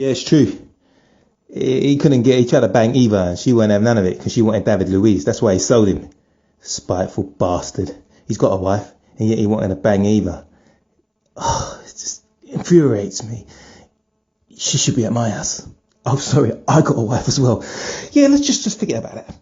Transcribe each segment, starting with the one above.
Yeah, it's true. He couldn't get. He tried to bang Eva, and she wouldn't have none of it because she wanted David Luiz. That's why he sold him. Spiteful bastard. He's got a wife, and yet he wanted to bang Eva. Oh, it just infuriates me. She should be at my house. Oh, sorry, I got a wife as well. Yeah, let's just forget about that.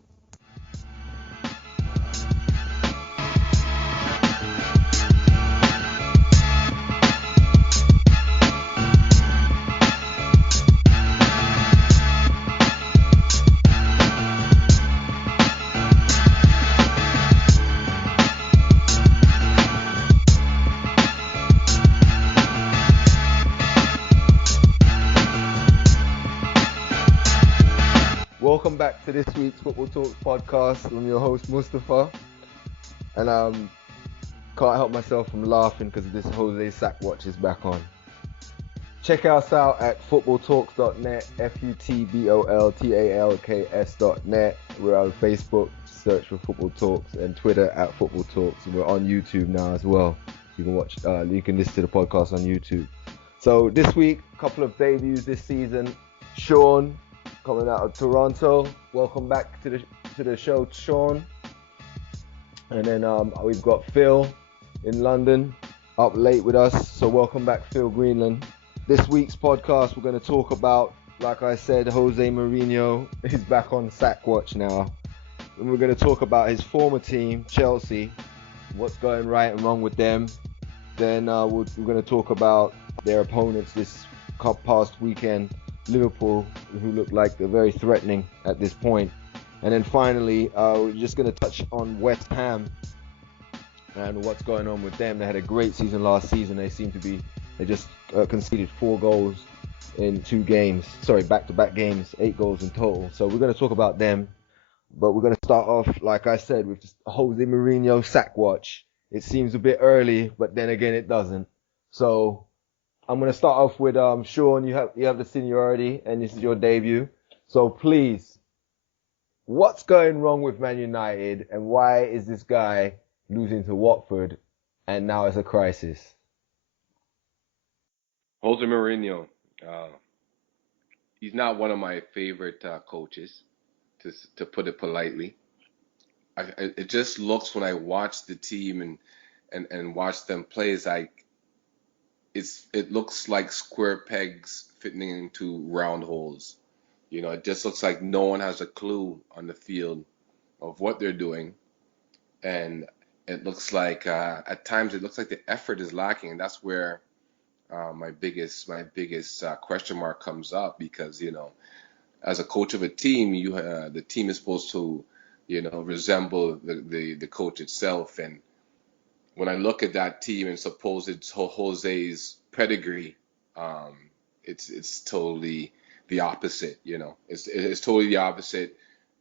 Welcome back to this week's Football Talks podcast. I'm your host Mustafa, and can't help myself from laughing because this Jose Sack Watch is back on. Check us out at footballtalks.net, futboltalks.net. We're on Facebook, search for Football Talks, and Twitter at Football Talks. And we're on YouTube now as well. You can watch, you can listen to the podcast on YouTube. So this week, a couple of debuts this season. Sean, coming out of Toronto. Welcome back to the show, Sean. And then we've got Phil in London, up late with us. So welcome back, Phil Greenland. This week's podcast, we're going to talk about, like I said, Jose Mourinho is back on Sack Watch now. And we're going to talk about his former team, Chelsea, what's going right and wrong with them. Then we're going to talk about their opponents this past weekend, Liverpool, who look like they're very threatening at this point. And then finally, we're just going to touch on West Ham and what's going on with them. They had a great season last season. They just conceded 4 goals in 2 games. Sorry, back-to-back games, 8 goals in total. So we're going to talk about them. But we're going to start off, like I said, with Jose Mourinho Sack Watch. It seems a bit early, but then again, it doesn't. So I'm going to start off with Sean. You have the seniority, and this is your debut. So please, what's going wrong with Man United, and why is this guy losing to Watford, and now it's a crisis? Jose Mourinho, he's not one of my favorite coaches, to put it politely. It just looks, when I watch the team and watch them play, it looks like square pegs fitting into round holes. You know, it just looks like no one has a clue on the field of what they're doing, and it looks like at times it looks like the effort is lacking, and that's where my biggest question mark comes up, because as a coach of a team, the team is supposed to resemble the coach itself. And when I look at that team and suppose it's Jose's pedigree, it's totally the opposite. It's totally the opposite.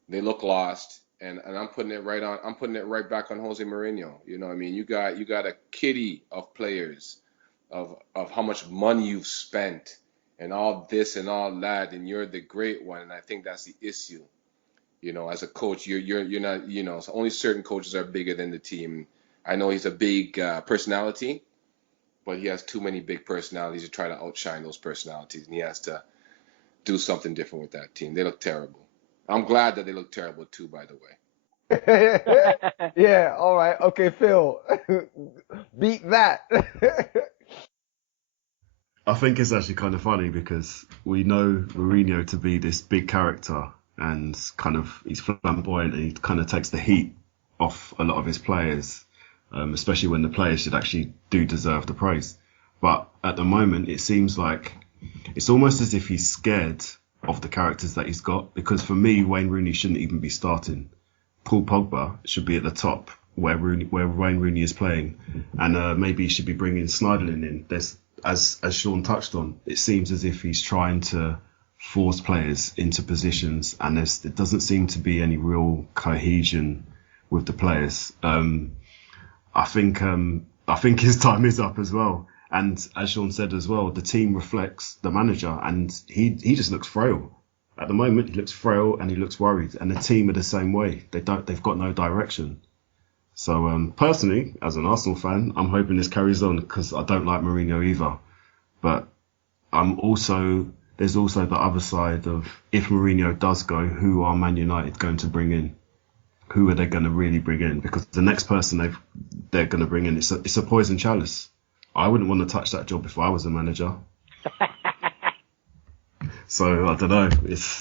They look lost, and I'm putting it right on. I'm putting it right back on Jose Mourinho. I mean, you got a kitty of players, of how much money you've spent, and all this and all that, and you're the great one. And I think that's the issue. As a coach, you're not. So only certain coaches are bigger than the team. I know he's a big personality, but he has too many big personalities to try to outshine those personalities, and he has to do something different with that team. They look terrible. I'm glad that they look terrible too, by the way. Yeah, all right. Okay, Phil, beat that. I think it's actually kind of funny because we know Mourinho to be this big character, and kind of he's flamboyant, and he kind of takes the heat off a lot of his players. Especially when the players should actually do deserve the praise. But at the moment, it seems like it's almost as if he's scared of the characters that he's got. Because for me, Wayne Rooney shouldn't even be starting. Paul Pogba should be at the top where Wayne Rooney is playing. And maybe he should be bringing Schneiderlin in. As Sean touched on, it seems as if he's trying to force players into positions, and it doesn't seem to be any real cohesion with the players. I think his time is up as well. And as Sean said as well, the team reflects the manager, and he just looks frail. At the moment, he looks frail and he looks worried. And the team are the same way. They've got no direction. So personally, as an Arsenal fan, I'm hoping this carries on, because I don't like Mourinho either. But I'm also there's also the other side of if Mourinho does go, who are Man United going to bring in? Who are they going to really bring in? Because the next person they're going to bring in, it's a poison chalice. I wouldn't want to touch that job if I was a manager. So I don't know. It's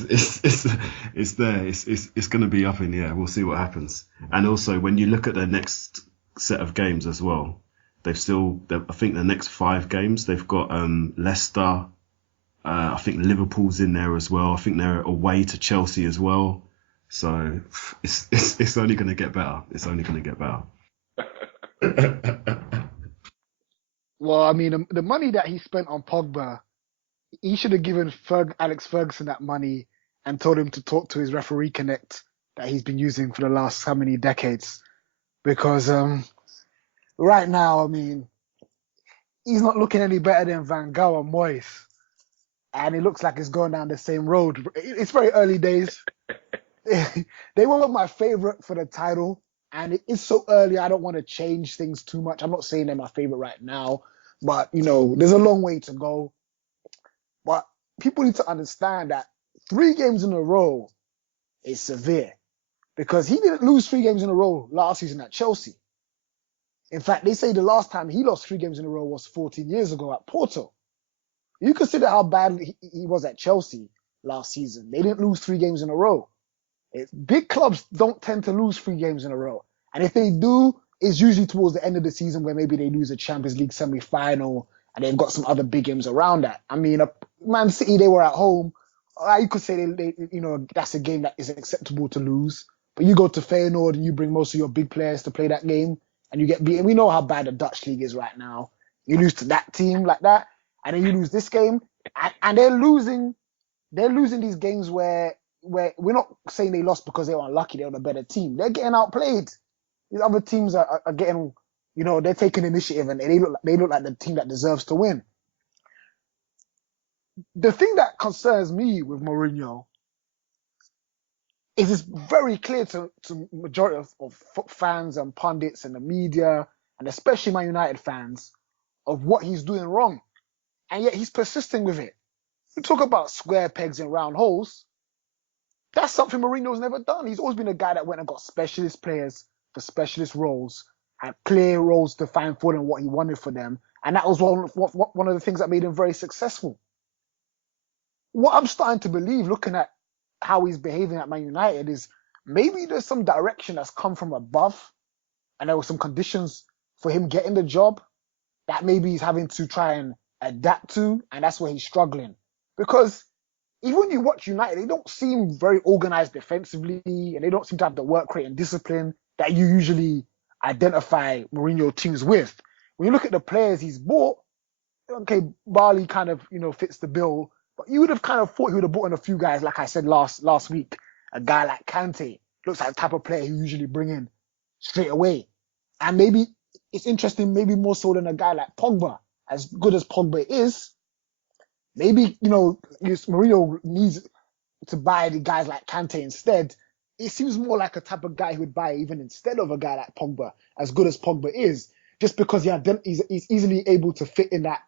there. It's going to be up in the air. We'll see what happens. And also, when you look at their next set of games as well, I think the next 5 games they've got Leicester. I think Liverpool's in there as well. I think they're away to Chelsea as well. So it's only going to get better. It's only going to get better. Well, I mean, the money that he spent on Pogba, he should have given Alex Ferguson that money and told him to talk to his referee connect that he's been using for the last how many decades. Because right now, I mean, he's not looking any better than Van Gaal and Moyes. And it looks like it's going down the same road. It's very early days. They were my favorite for the title. And it's so early, I don't want to change things too much. I'm not saying they're my favorite right now. But, there's a long way to go. But people need to understand that 3 games in a row is severe. Because he didn't lose 3 games in a row last season at Chelsea. In fact, they say the last time he lost 3 games in a row was 14 years ago at Porto. You consider how bad he was at Chelsea last season. They didn't lose 3 games in a row. Big clubs don't tend to lose 3 games in a row. And if they do, it's usually towards the end of the season where maybe they lose a Champions League semi-final and they've got some other big games around that. I mean, Man City, they were at home. You could say that's a game that is acceptable to lose. But you go to Feyenoord and you bring most of your big players to play that game and you get beaten. We know how bad the Dutch league is right now. You lose to that team like that, and then you lose this game, and they're losing these games where we're not saying they lost because they were unlucky, they were the better team. They're getting outplayed. These other teams are getting, they're taking initiative and they look like the team that deserves to win. The thing that concerns me with Mourinho is it's very clear to majority of fans and pundits and the media, and especially Man United fans, of what he's doing wrong. And yet he's persisting with it. You talk about square pegs and round holes. That's something Mourinho's never done. He's always been a guy that went and got specialist players for specialist roles, had clear roles defined for them, what he wanted for them. And that was one of the things that made him very successful. What I'm starting to believe, looking at how he's behaving at Man United, is maybe there's some direction that's come from above and there were some conditions for him getting the job that maybe he's having to try and adapt to, and that's where he's struggling. Because even when you watch United, they don't seem very organized defensively, and they don't seem to have the work rate and discipline that you usually identify Mourinho teams with. When you look at the players he's bought, okay, Barley kind of, fits the bill, but you would have kind of thought he would have brought in a few guys, like I said last week. A guy like Conte looks like the type of player he usually bring in straight away. And maybe it's interesting, maybe more so than a guy like Pogba. As good as Pogba is, maybe, Mourinho needs to buy the guys like Kante instead. It seems more like a type of guy who would buy even instead of a guy like Pogba, as good as Pogba is, just because he's easily able to fit in that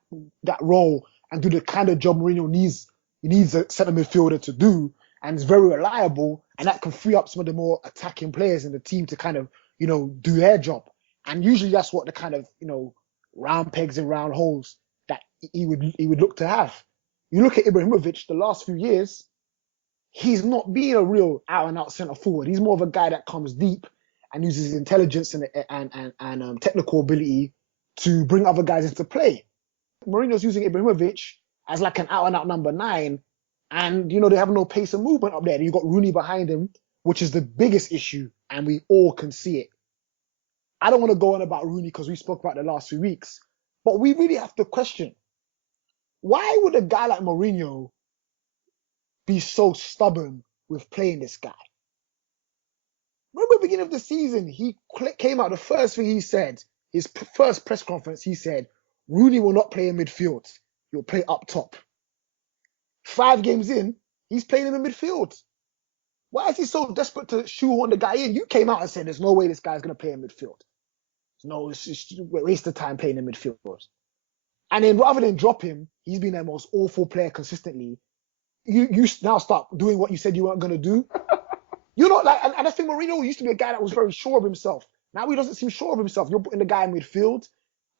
role and do the kind of job Mourinho needs. He needs a centre midfielder to do, and is very reliable, and that can free up some of the more attacking players in the team to kind of, do their job. And usually that's what the kind of, round pegs and round holes that he would look to have. You look at Ibrahimovic the last few years, he's not being a real out-and-out centre forward. He's more of a guy that comes deep and uses his intelligence and technical ability to bring other guys into play. Mourinho's using Ibrahimovic as like an out-and-out number 9, and they have no pace and movement up there. And you've got Rooney behind him, which is the biggest issue, and we all can see it. I don't want to go on about Rooney because we spoke about the last few weeks, but we really have to question, why would a guy like Mourinho be so stubborn with playing this guy? Remember at the beginning of the season, he came out, the first thing he said, his first press conference, he said, Rooney will not play in midfield. He'll play up top. 5 games in, he's playing him in midfield. Why is he so desperate to shoehorn the guy in? You came out and said, there's no way this guy's going to play in midfield. No, it's just a waste of time playing in midfield. And then rather than drop him, he's been their most awful player consistently. you now start doing what you said you weren't gonna do. You're not like, and I think Mourinho used to be a guy that was very sure of himself. Now he doesn't seem sure of himself. You're putting the guy in midfield.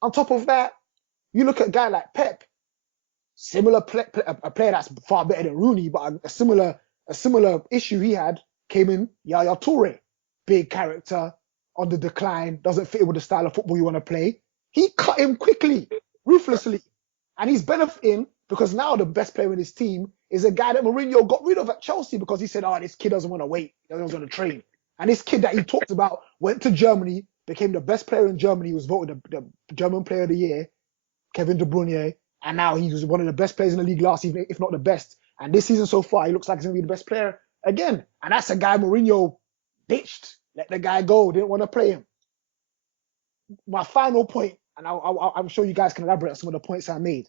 On top of that, you look at a guy like Pep, a player that's far better than Rooney, but a similar issue he had came in. Yaya Toure, big character, on the decline, doesn't fit in with the style of football you want to play. He cut him quickly, ruthlessly, and he's benefiting because now the best player in his team is a guy that Mourinho got rid of at Chelsea because he said, "Oh, this kid doesn't want to wait, he doesn't want to train." And this kid that he talked about went to Germany, became the best player in Germany, was voted the German Player of the Year, Kevin De Bruyne, and now he was one of the best players in the league last season, if not the best. And this season so far, he looks like he's going to be the best player again. And that's a guy Mourinho ditched, let the guy go, didn't want to play him. My final point, and I'm sure you guys can elaborate on some of the points I made.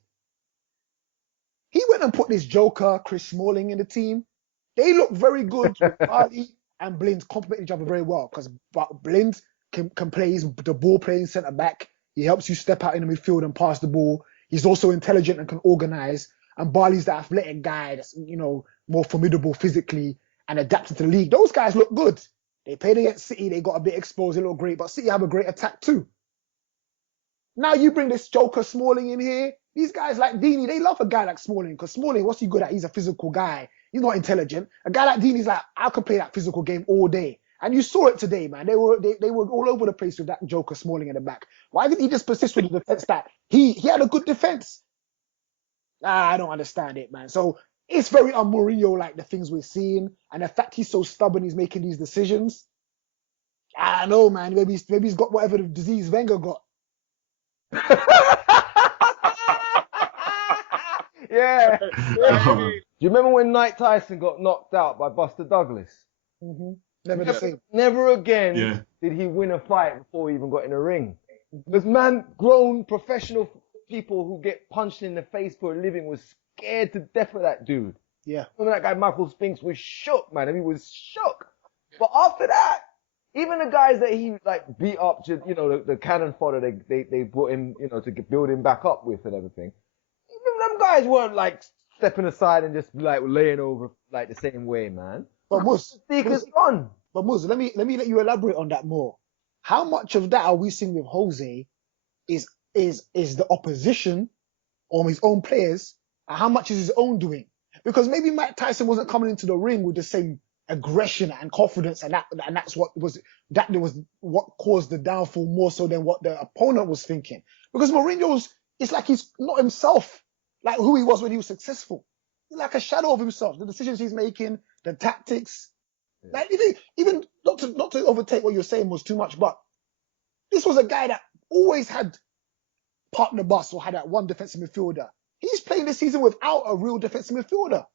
He went and put this joker, Chris Smalling, in the team. They look very good with Barley and Blind complement each other very well because Blind can play, he's the ball playing centre back. He helps you step out in the midfield and pass the ball. He's also intelligent and can organise. And Barley's the athletic guy that's, more formidable physically and adapted to the league. Those guys look good. They played against City. They got a bit exposed. They look great. But City have a great attack too. Now you bring this joker Smalling in here. These guys like Deeney, they love a guy like Smalling because Smalling, what's he good at? He's a physical guy. He's not intelligent. A guy like Deeney's like, I could play that physical game all day. And you saw it today, man. They were all over the place with that joker Smalling in the back. Why didn't he just persist with the defense that he had a good defense? I don't understand it, man. So it's very un-Mourinho, like the things we're seeing, and the fact he's so stubborn, he's making these decisions. I don't know, man. Maybe he's got whatever the disease Wenger got. Yeah. Do you remember when Mike Tyson got knocked out by Buster Douglas? Mm-hmm. Never the same. Never again did he win a fight before he even got in the ring. Because man, grown professional people who get punched in the face for a living was scared to death of that dude. Yeah. Remember that guy Michael Spinks was shook, man. I mean, he was shook. But after that, even the guys that he beat up, the cannon fodder they brought him, to build him back up with and everything. Even them guys weren't stepping aside and just laying over the same way, man. But Mus, gone. But Mus, let me let you elaborate on that more. How much of that are we seeing with Jose is the opposition or his own players, and how much is his own doing? Because maybe Mike Tyson wasn't coming into the ring with the same aggression and confidence, and that's what caused the downfall more so than what the opponent was thinking. Because Mourinho's, it's like he's not himself, like who he was when he was successful. He's like a shadow of himself. The decisions he's making, the tactics. Yeah. Like even not to overtake what you're saying was too much, but this was a guy that always had partner bus or had that one defensive midfielder. He's playing this season without a real defensive midfielder.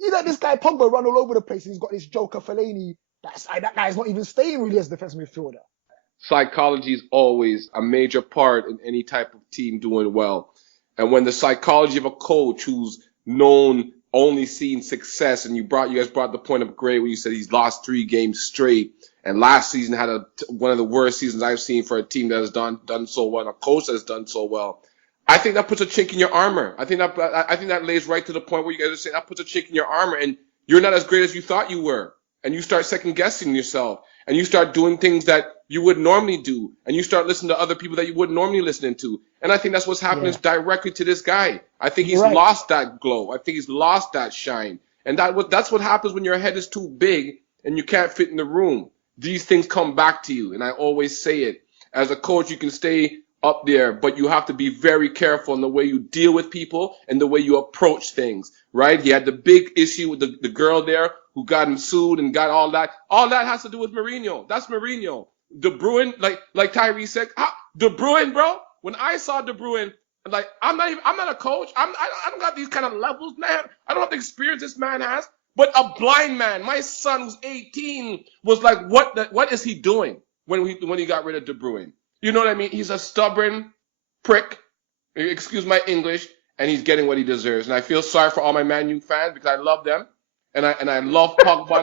You let this guy Pogba run all over the place, and he's got this joker Fellaini. That guy's not even staying really as a defensive midfielder. Psychology is always a major part in any type of team doing well. And when the psychology of a coach who's known only seeing success, and you guys brought the point up great when you said he's lost 3 games straight, and last season had one of the worst seasons I've seen for a team that has done so well, and a coach that has done so well. I think that puts a chink in your armor. I think that lays right to the point where you guys are saying that puts a chink in your armor, and you're not as great as you thought you were, and you start second guessing yourself, and you start doing things that you would normally do, and you start listening to other people that you wouldn't normally listen to. And I think that's what's happening directly to this guy. I think he's lost that glow. I think he's lost that shine. And that's what happens when your head is too big and you can't fit in the room. These things come back to you. And I always say it. As a coach, you can stay up there, but you have to be very careful in the way you deal with people and the way you approach things, right? He had the big issue with the girl there who got him sued and got all that. All that has to do with Mourinho. That's Mourinho. De Bruyne, like Tyree said, De Bruyne, bro. When I saw De Bruyne, I'm not a coach. I don't got these kind of levels, man. I don't have the experience this man has. But a blind man, my son who's 18, was like, what is he doing when he got rid of De Bruyne? You know what I mean? He's a stubborn prick. Excuse my English, and he's getting what he deserves. And I feel sorry for all my Man U fans because I love them. And I love Pogba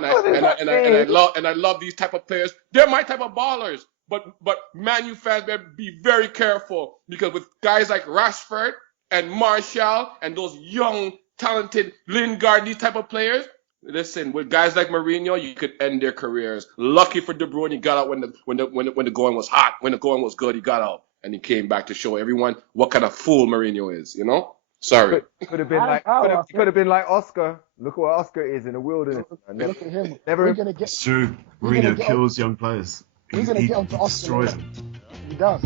and I love these type of players. They're my type of ballers. But Man U fans better be very careful because with guys like Rashford and Martial and those young talented Lingard, these type of players. Listen, with guys like Mourinho, you could end their careers. Lucky for De Bruyne, he got out when the going was hot, when the going was good. He got out and he came back to show everyone what kind of fool Mourinho is. You know? Sorry. Could have been like could have been like Oscar. Look what Oscar is in the wilderness. Look at him. Never. We're gonna get. It's true. Mourinho kills young players. We're gonna get onto Oscar. Destroys them. He does.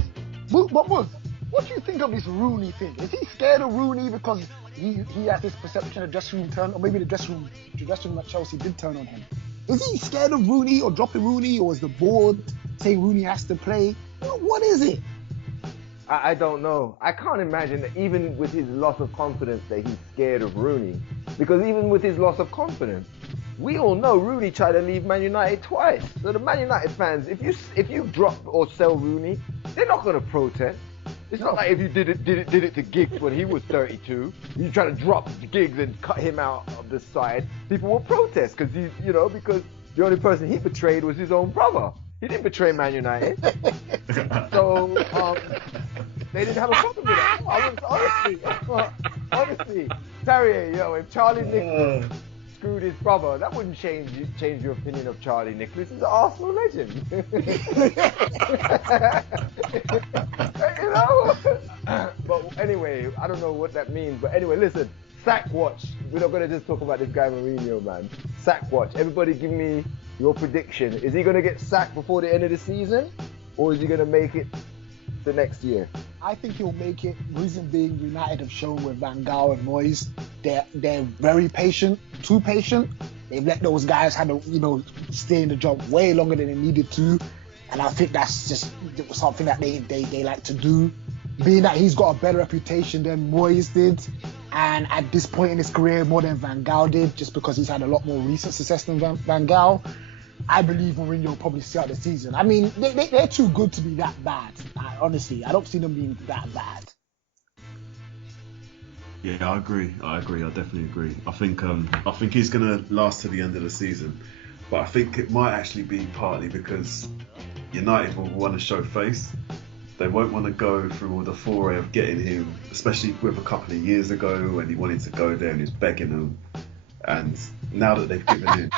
But what do you think of this Rooney thing? Is he scared of Rooney because he has this perception of dressing room turn, or maybe the dressing room at Chelsea did turn on him? Is he scared of Rooney or dropping Rooney, or is the board saying Rooney has to play? What is it? I don't know. I can't imagine that even with his loss of confidence that he's scared of Rooney. Because even with his loss of confidence, we all know Rooney tried to leave Man United twice. So the Man United fans, if you drop or sell Rooney, they're not going to protest. It's not like if you did it to Giggs when he was 32. You try to drop Giggs and cut him out of the side. People will protest because because the only person he betrayed was his own brother. He didn't betray Man United. So they didn't have a problem with that. Honestly, Terrier, if Charlie Nicholas screwed his brother, that wouldn't change your opinion of Charlie Nicholas. He's an Arsenal legend. But anyway, I don't know what that means. But anyway, listen, Sack Watch. We're not going to just talk about this guy Mourinho, man. Sack Watch. Everybody give me your prediction. Is he going to get sacked before the end of the season? Or is he going to make it the next year? I think he'll make it. Reason being, United have shown with Van Gaal and Moyes, they're very patient, too patient. They've let those guys stay in the job way longer than they needed to, and I think that's just something that they like to do. Being that he's got a better reputation than Moyes did, and at this point in his career more than Van Gaal did, just because he's had a lot more recent success than Van Gaal. I believe Mourinho will probably see out the season. I mean, they're too good to be that bad. Honestly, I don't see them being that bad. Yeah, I agree. I definitely agree. I think he's going to last to the end of the season, but I think it might actually be partly because United will want to show face. They won't want to go through all the foray of getting him, especially with a couple of years ago when he wanted to go there and he was begging them. And now that they've given him,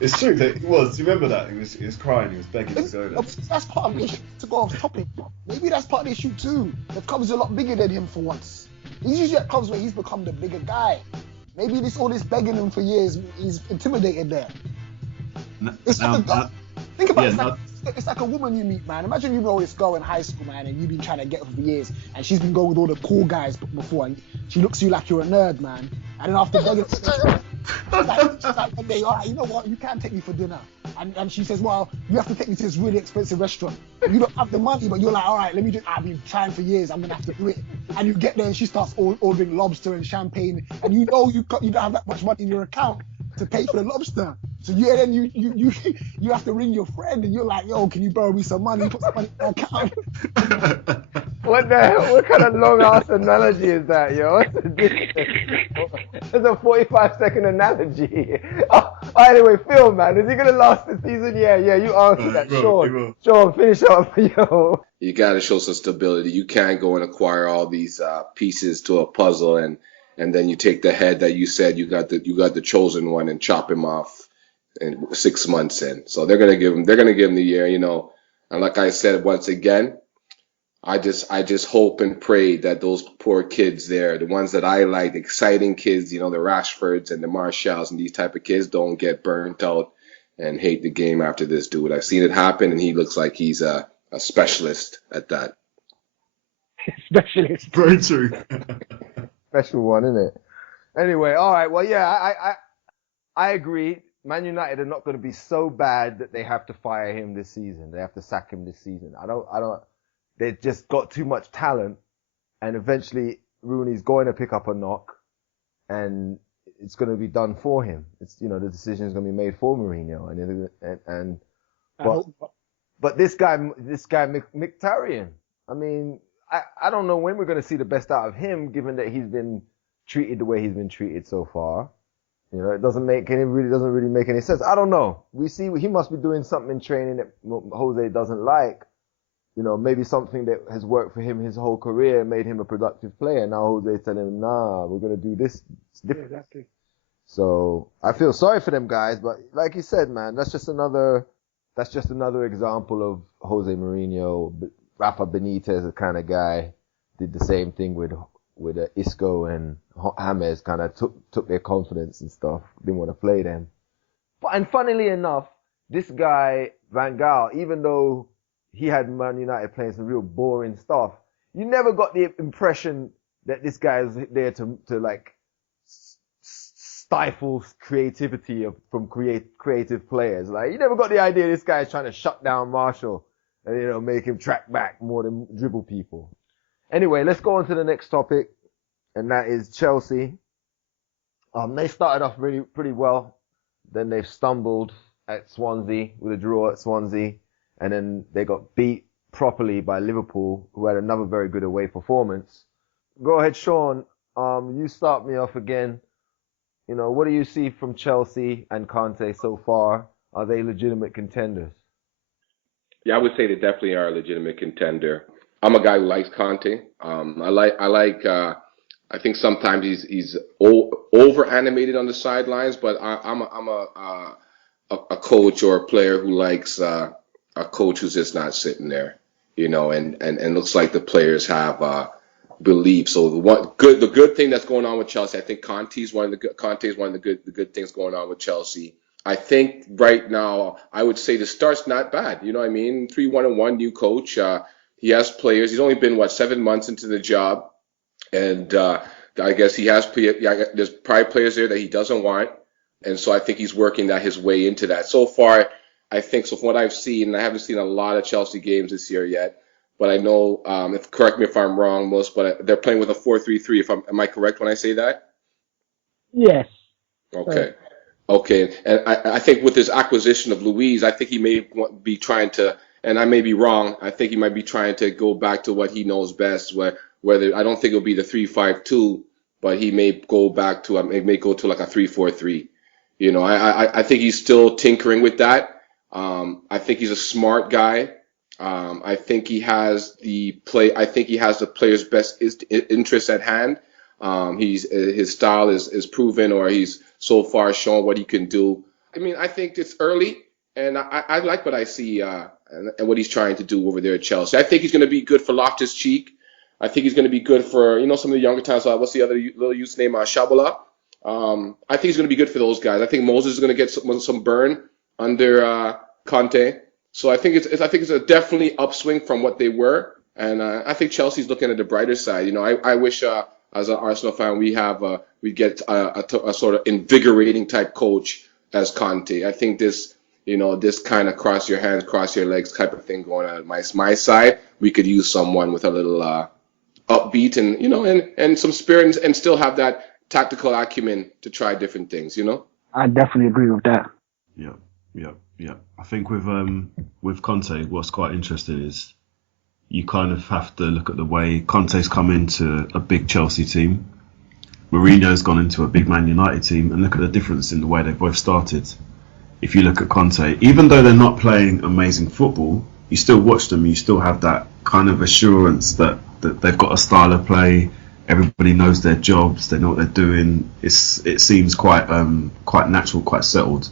it's true that he was. You remember that he was crying, he was begging to go there. That's part of the issue. To go off topic, maybe that's part of the issue too. The club's a lot bigger than him for once. He's usually at clubs where he's become the bigger guy. Maybe all this begging him for years, he's intimidated there. Think about it. It's like a woman you meet, man. Imagine you know this girl in high school, man, and you've been trying to get her for years, and she's been going with all the cool guys before, and she looks at you like you're a nerd, man. And then after begging, she's like, one day, all right, you know what? You can't take me for dinner. And she says, well, you have to take me to this really expensive restaurant. You don't have the money, but you're like, all right, I've been trying for years. I'm going to have to do it. And you get there and she starts ordering lobster and champagne. And you know you don't have that much money in your account to pay for the lobster. So then you have to ring your friend and you're like, yo, can you borrow me some money? Put some money in my account. What the hell? What kind of long-ass analogy is that, yo? It's a 45-second analogy. Anyway, Phil, man, is he going to last the season? Yeah, you answered that. Sean, finish up, yo. You got to show some stability. You can't go and acquire all these pieces to a puzzle and then you take the head that you said you got the chosen one and chop him off in 6 months in. So they're gonna give him the year, And like I said once again, I just hope and pray that those poor kids there, the ones that I like, the exciting kids, the Rashfords and the Marshalls and these type of kids don't get burnt out and hate the game after this dude. I've seen it happen, and he looks like he's a specialist at that. Specialist. Very true. Special one, isn't it? Anyway, all right. Well, yeah, I agree. Man United are not going to be so bad that they have to fire him this season. They have to sack him this season. I don't. They've just got too much talent, and eventually Rooney's going to pick up a knock, and it's going to be done for him. It's the decision is going to be made for Mourinho, but this guy Mkhitaryan. I mean, I don't know when we're going to see the best out of him, given that he's been treated the way he's been treated so far. It doesn't really make any sense. I don't know. We see he must be doing something in training that Jose doesn't like. maybe something that has worked for him his whole career and made him a productive player. Now Jose's telling him, nah, we're going to do this. It's different. Yeah, exactly. So I feel sorry for them guys, but like you said, man, that's just another example of Jose Mourinho. Rafa Benitez, the kind of guy, did the same thing with Isco and James, kind of took their confidence and stuff, didn't want to play them. And funnily enough, this guy, Van Gaal, even though he had Man United playing some real boring stuff, you never got the impression that this guy is there to like stifle creativity from creative players. Like, you never got the idea this guy is trying to shut down Marshall and, make him track back more than dribble people. Anyway, let's go on to the next topic, and that is Chelsea. They started off really pretty well. Then they've stumbled at Swansea with a draw at Swansea, and then they got beat properly by Liverpool, who had another very good away performance. Go ahead, Sean. You start me off again. What do you see from Chelsea and Conte so far? Are they legitimate contenders? Yeah, I would say they definitely are a legitimate contender. I'm a guy who likes Conte. I think sometimes he's over animated on the sidelines, but I'm a coach or a player who likes a coach who's just not sitting there, and looks like the players have belief. So the good thing that's going on with Chelsea, I think Conte is one of the good things going on with Chelsea. I think right now I would say the start's not bad. You know what I mean? 3-1-1, new coach. He has players. He's only been 7 months into the job, and I guess there's probably players there that he doesn't want, and so I think he's working his way into that. So far, I think so. From what I've seen, I haven't seen a lot of Chelsea games this year yet, but I know. Correct me if I'm wrong, but they're playing with a 4-3-3. Am I correct when I say that? Yes. Okay. Okay, and I think with his acquisition of Luiz, I think he may be trying to, and I may be wrong, I think he might be trying to go back to what he knows best, whether I don't think it'll be the 3-5-2, but he may go back to like a 3-4-3. I think he's still tinkering with that. I think he's a smart guy. I think he has the player's best interest at hand. His style is proven, or he's so far shown what he can do. I mean, I think it's early, and I like what I see and what he's trying to do over there at Chelsea. I think he's going to be good for Loftus-Cheek. I think he's going to be good for some of the younger talents. What's the other little youth's name? Shabala. I think he's going to be good for those guys. I think Moses is going to get some burn under Conte. So I think it's a definitely upswing from what they were, and I think Chelsea's looking at the brighter side. I wish as an Arsenal fan we get a sort of invigorating type coach as Conte. I think this kind of cross your hands, cross your legs type of thing going on at my side. We could use someone with a little upbeat and some spirit and still have that tactical acumen to try different things. I definitely agree with that. Yeah. I think with Conte, what's quite interesting is you kind of have to look at the way Conte's come into a big Chelsea team. Mourinho's gone into a big Man United team, and look at the difference in the way they both started. If you look at Conte, even though they're not playing amazing football, you still watch them, you still have that kind of assurance that they've got a style of play. Everybody knows their jobs, they know what they're doing. It seems quite natural, quite settled.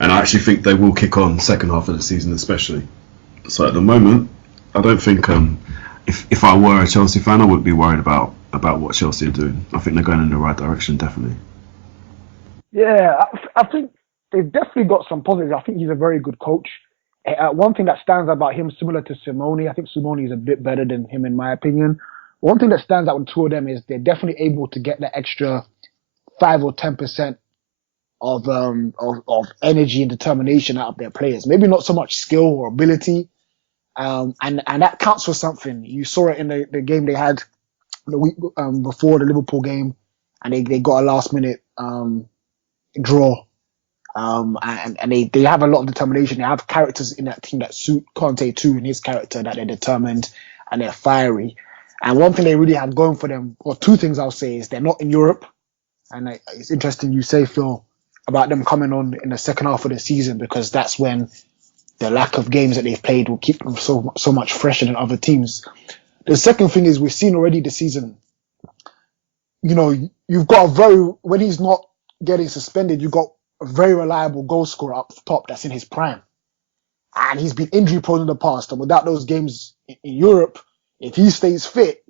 And I actually think they will kick on second half of the season especially. So at the moment, I don't think if I were a Chelsea fan, I wouldn't be worried about what Chelsea are doing. I think they're going in the right direction, definitely. Yeah, I think they've definitely got some positives. I think he's a very good coach. One thing that stands out about him, similar to Simone, I think Simone is a bit better than him in my opinion. One thing that stands out with the two of them is they're definitely able to get the extra 5 or 10% of energy and determination out of their players. Maybe not so much skill or ability, and that counts for something. You saw it in the game they had the week before the Liverpool game, and they got a last minute draw. And they have a lot of determination. They have characters in that team that suit Conte too, in his character, that they're determined and they're fiery. And one thing they really have going for them, or two things I'll say, is they're not in Europe. And it's interesting you say, Phil, about them coming on in the second half of the season, because that's when the lack of games that they've played will keep them so much fresher than other teams. The second thing is we've seen already this season, you've got when he's not getting suspended, you've got a very reliable goal scorer up top that's in his prime. And he's been injury prone in the past. And without those games in Europe, if he stays fit,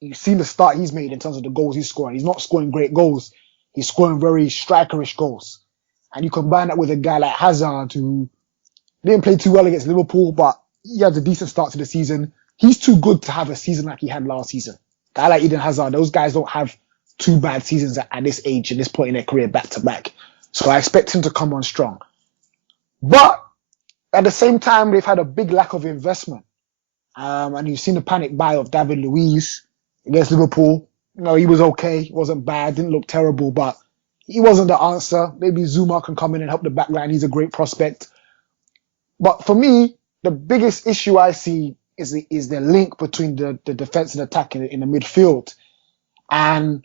you've seen the start he's made in terms of the goals he's scoring. He's not scoring great goals. He's scoring very strikerish goals. And you combine that with a guy like Hazard, who didn't play too well against Liverpool, but he had a decent start to the season. He's too good to have a season like he had last season. A guy like Eden Hazard, those guys don't have two bad seasons at this age, at this point in their career, back to back. So I expect him to come on strong. But at the same time, they've had a big lack of investment. And you've seen the panic buy of David Luiz against Liverpool. He was okay. He wasn't bad. Didn't look terrible, but he wasn't the answer. Maybe Zuma can come in and help the back line. He's a great prospect. But for me, the biggest issue I see is the link between the defense and attack in the midfield. And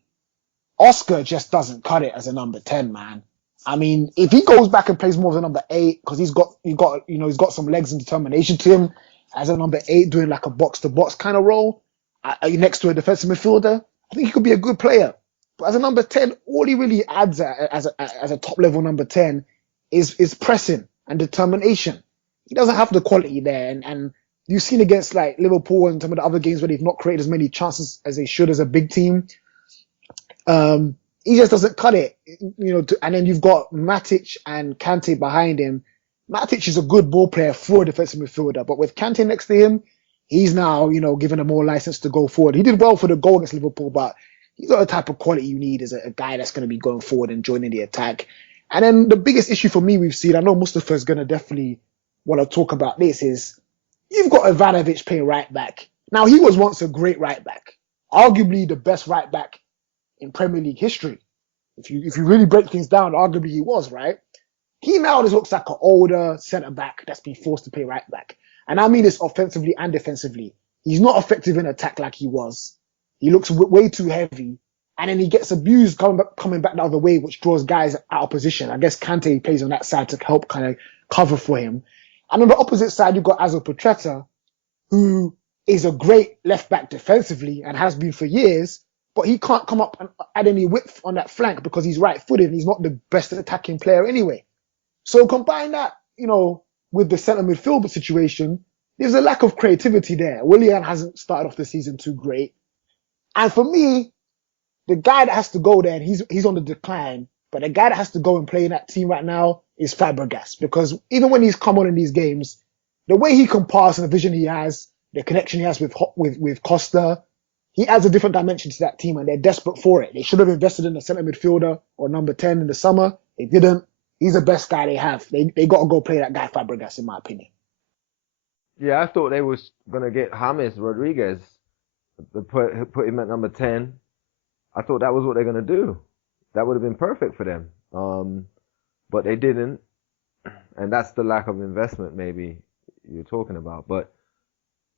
Oscar just doesn't cut it as a number 10, man. I mean, if he goes back and plays more as a number 8, because he's got some legs and determination to him as a number 8, doing like a box to box kind of role, next to a defensive midfielder, I think he could be a good player. But as a number 10, all he really adds as a top level number 10 is pressing and determination. He doesn't have the quality there, and you've seen against like Liverpool and some of the other games where they've not created as many chances as they should as a big team. He just doesn't cut it, and then you've got Matic and Kante behind him. Matic is a good ball player for a defensive midfielder, but with Kante next to him, he's now, given him more license to go forward. He did well for the goal against Liverpool, but he's not the type of quality you need as a guy that's going to be going forward and joining the attack. And then the biggest issue for me we've seen, I know Mustafa is going to definitely want to talk about this, is you've got Ivanovic playing right back. Now, he was once a great right back, arguably the best right back in Premier League history. If you really break things down, arguably he was, right? He now just looks like an older centre-back that's been forced to play right back. And I mean this offensively and defensively. He's not effective in attack like he was. He looks way too heavy. And then he gets abused coming back the other way, which draws guys out of position. I guess Kante plays on that side to help kind of cover for him. And on the opposite side, you've got Azo Petretta, who is a great left-back defensively and has been for years, but he can't come up and add any width on that flank because he's right-footed and he's not the best attacking player anyway. So combine that, with the centre midfield situation, there's a lack of creativity there. Willian hasn't started off the season too great. And for me, the guy that has to go there, and he's on the decline, but the guy that has to go and play in that team right now is Fabregas, because even when he's come on in these games, the way he can pass and the vision he has, the connection he has with Costa, he adds a different dimension to that team, and they're desperate for it. They should have invested in a centre midfielder or number 10 in the summer. They didn't. He's the best guy they have. They got to go play that guy Fabregas, in my opinion. Yeah, I thought they was gonna get James Rodriguez, put him at number 10. I thought that was what they're gonna do. That would have been perfect for them. But they didn't, and that's the lack of investment maybe you're talking about. But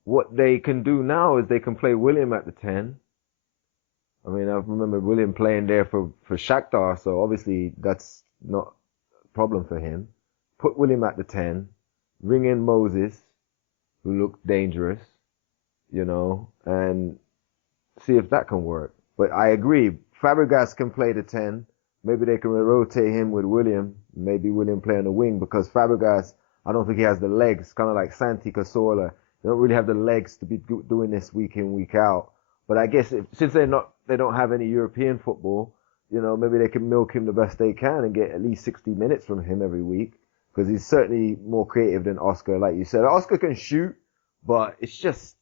what they can do now is they can play William at the 10. I mean, I remember William playing there for Shakhtar, so obviously that's not a problem for him. Put William at the 10, ring in Moses, who looked dangerous, and see if that can work. But I agree, Fabregas can play the 10. Maybe they can rotate him with William. Maybe William play on the wing, because Fabregas, I don't think he has the legs, kind of like Santi Cazorla. They don't really have the legs to be doing this week in, week out. But I guess since they don't have any European football, maybe they can milk him the best they can and get at least 60 minutes from him every week, because he's certainly more creative than Oscar, like you said. Oscar can shoot, but it's just,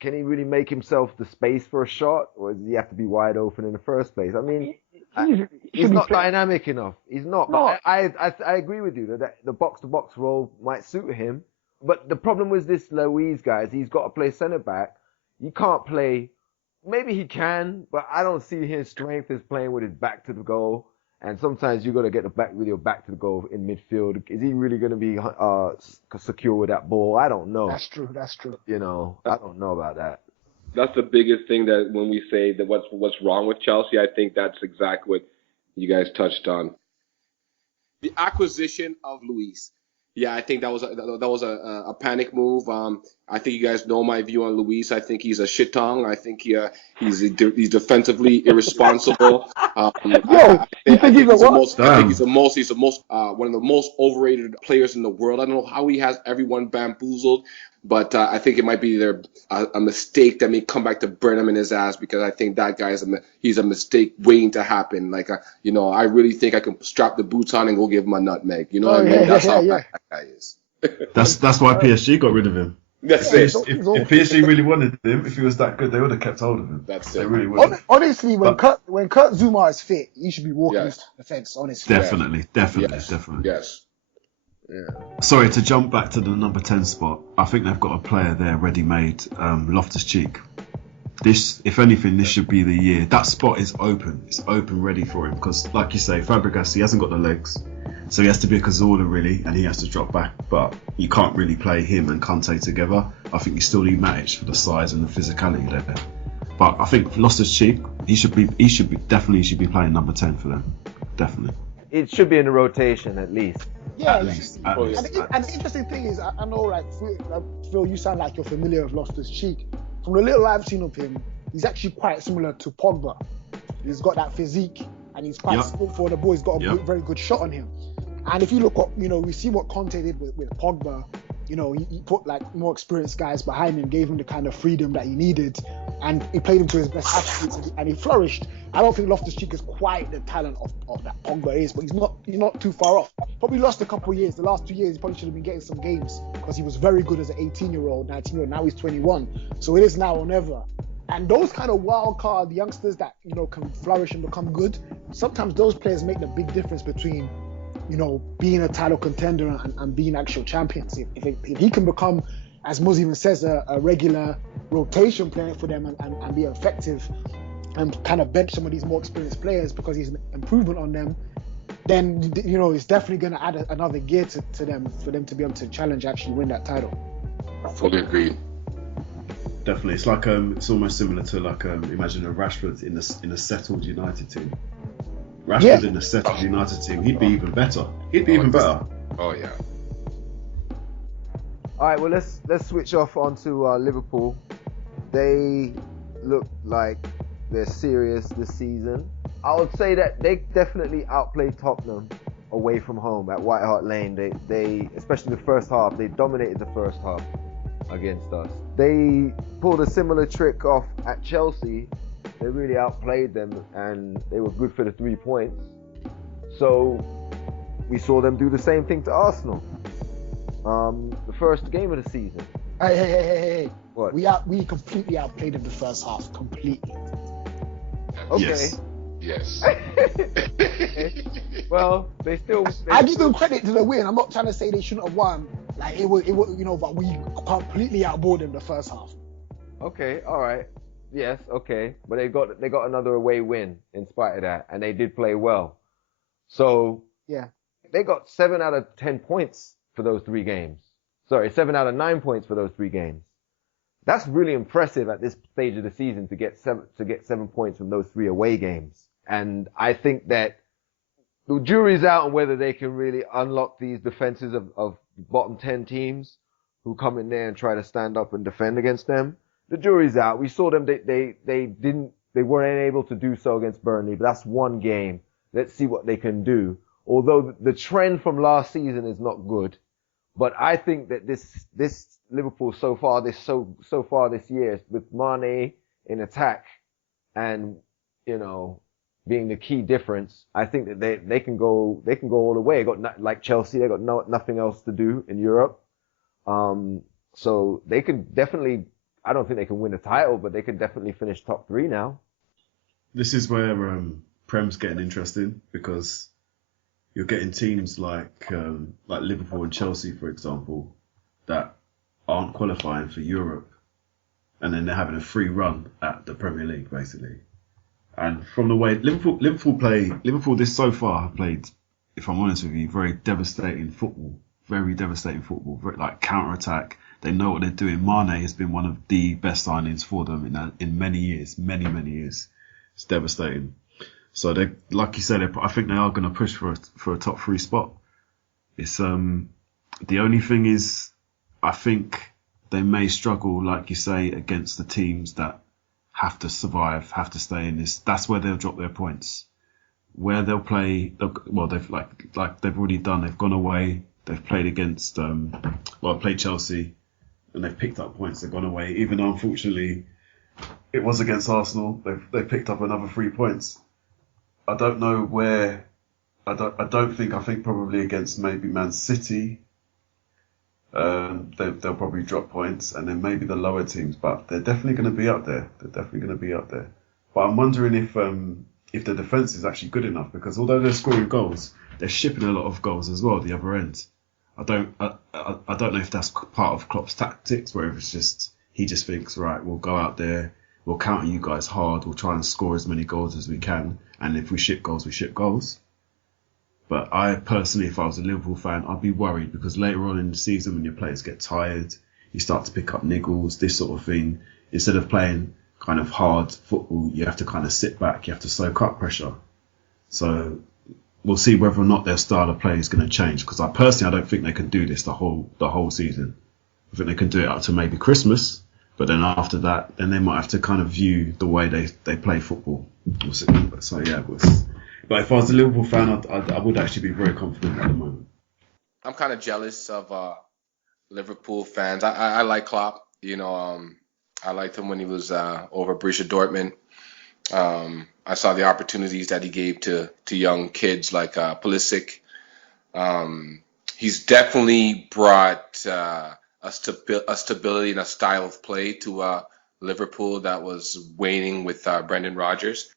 can he really make himself the space for a shot, or does he have to be wide open in the first place? I mean, he's not dynamic enough. He's not. No. But I agree with you that the box-to-box role might suit him. But the problem with this Luiz guy is he's got to play centre-back. He can't play. Maybe he can, but I don't see his strength as playing with his back to the goal. And sometimes you got to get with your back to the goal in midfield. Is he really going to be secure with that ball? I don't know. That's true. I don't know about that. That's the biggest thing, that when we say that what's wrong with Chelsea, I think that's exactly what you guys touched on. The acquisition of Luis. Yeah, I think that was a panic move. I think you guys know my view on Luis. I think he's a shit tongue. I think he's defensively irresponsible. Yo, you think he's a what? I think he's the most one of the most overrated players in the world. I don't know how he has everyone bamboozled, but I think it might be a mistake that may come back to burn him in his ass, because I think that guy he's a mistake waiting to happen. Like I really think I can strap the boots on and go give him a nutmeg. You know what I mean? That's how bad that guy is. That's why PSG got rid of him. That's it. If PSG really wanted him, if he was that good, they would have kept hold of him. That's they it. really would. Honestly, when Kurt Zuma is fit, he should be walking the fence. Honestly, definitely. Yes. Yeah. Sorry, to jump back to the number 10 spot, I think they've got a player there ready-made, Loftus-Cheek. This, if anything, this should be the year. That spot is open. It's open, ready for him. Because, like you say, Fabregas, he hasn't got the legs. So he has to be a Cazorla, really, and he has to drop back. But you can't really play him and Conte together. I think you still need Matic for the size and the physicality there. But I think Loftus-Cheek, he should be playing number 10 for them. Definitely. It should be in the rotation at least. Yeah, At least. And the interesting thing is, I know, like, Phil, you sound like you're familiar with Loftus-Cheek. From the little I've seen of him, he's actually quite similar to Pogba. He's got that physique, and he's quite skillful. The boy's got a very good shot on him. And if you look at, we see what Conte did with Pogba. He put like more experienced guys behind him, gave him the kind of freedom that he needed, and he played him to his best attributes, and he flourished. I don't think Loftus-Cheek is quite the talent of that Pogba is, but he's not too far off. Probably lost a couple of years. The last 2 years, he probably should have been getting some games, because he was very good as an 18-year-old, 19-year-old. Now he's 21, so it is now or never. And those kind of wild card youngsters that can flourish and become good, sometimes those players make the big difference between being a title contender and being actual champions. If he can become, as Muz even says, a regular rotation player for them and be effective and kind of bench some of these more experienced players because he's an improvement on them, then it's definitely going to add another gear to them for them to be able to challenge, actually win that title. Fully agreed. Definitely, it's like it's almost similar to like imagine a Rashford in a settled United team. Rashford in a settled United team, he'd be even better. Oh yeah. All right, well let's switch off onto Liverpool. They look like they're serious this season. I would say that they definitely outplayed Tottenham away from home at White Hart Lane. They especially the first half, they dominated the first half against us. They pulled a similar trick off at Chelsea. They really outplayed them, and they were good for the 3 points. So we saw them do the same thing to Arsenal. The first game of the season. Hey. What? We completely outplayed them the first half. Completely. Okay. Yes. Well, they I give them credit to the win. I'm not trying to say they shouldn't have won. Like it was, but we completely outballed them the first half. Okay, all right. Yes, okay. But they got another away win in spite of that, and they did play well. So yeah, they got 7 out of 10 points for those 3 games. Sorry, 7 out of 9 points for those 3 games. That's really impressive at this stage of the season to get 7 points from those 3 away games. And I think that the jury's out on whether they can really unlock these defenses of bottom 10 teams who come in there and try to stand up and defend against them. The jury's out. We saw them. They weren't able to do so against Burnley, but that's one game. Let's see what they can do. Although the trend from last season is not good, but I think that this Liverpool so far this year with Mane in attack and being the key difference, I think that they can go all the way. They got like Chelsea, they got nothing else to do in Europe, so they can definitely. I don't think they can win a title, but they can definitely finish top 3 now. This is where Prem's getting interesting, because you're getting teams like Liverpool and Chelsea, for example, that aren't qualifying for Europe, and then they're having a free run at the Premier League, basically. And from the way Liverpool this so far have played, if I'm honest with you, very devastating football, like counter-attack. They know what they're doing. Mane has been one of the best signings for them in many years. It's devastating. So they, like you said, I think they are going to push for a top 3 spot. It's The only thing is, I think they may struggle, like you say, against the teams that have to survive, have to stay in this. That's where they'll drop their points. Where they'll play, well, they've like they've already done. They've gone away. They've played against, played Chelsea, and they've picked up points. They've gone away. Even though, unfortunately, it was against Arsenal. They've picked up another 3 points. I don't know where. I think probably against maybe Man City. They'll probably drop points, and then maybe the lower teams, but they're definitely going to be up there. But I'm wondering if the defence is actually good enough, because although they're scoring goals, they're shipping a lot of goals as well at the other end. I don't know if that's part of Klopp's tactics, where it's just he just thinks, right, we'll go out there, we'll counter you guys hard, we'll try and score as many goals as we can, and if we ship goals, we ship goals. But I personally, if I was a Liverpool fan, I'd be worried, because later on in the season, when your players get tired, you start to pick up niggles, this sort of thing. Instead of playing kind of hard football, you have to kind of sit back, you have to soak up pressure. So we'll see whether or not their style of play is going to change, because I don't think they can do this the whole season. I think they can do it up to maybe Christmas, but then after that, then they might have to kind of view the way they play football. We'll see. So yeah, but if I was a Liverpool fan, I would actually be very confident at the moment. I'm kind of jealous of Liverpool fans. I like Klopp. I liked him when he was over Borussia Dortmund. I saw the opportunities that he gave to young kids like Pulisic. He's definitely brought a stability and a style of play to Liverpool that was waning with Brendan Rodgers.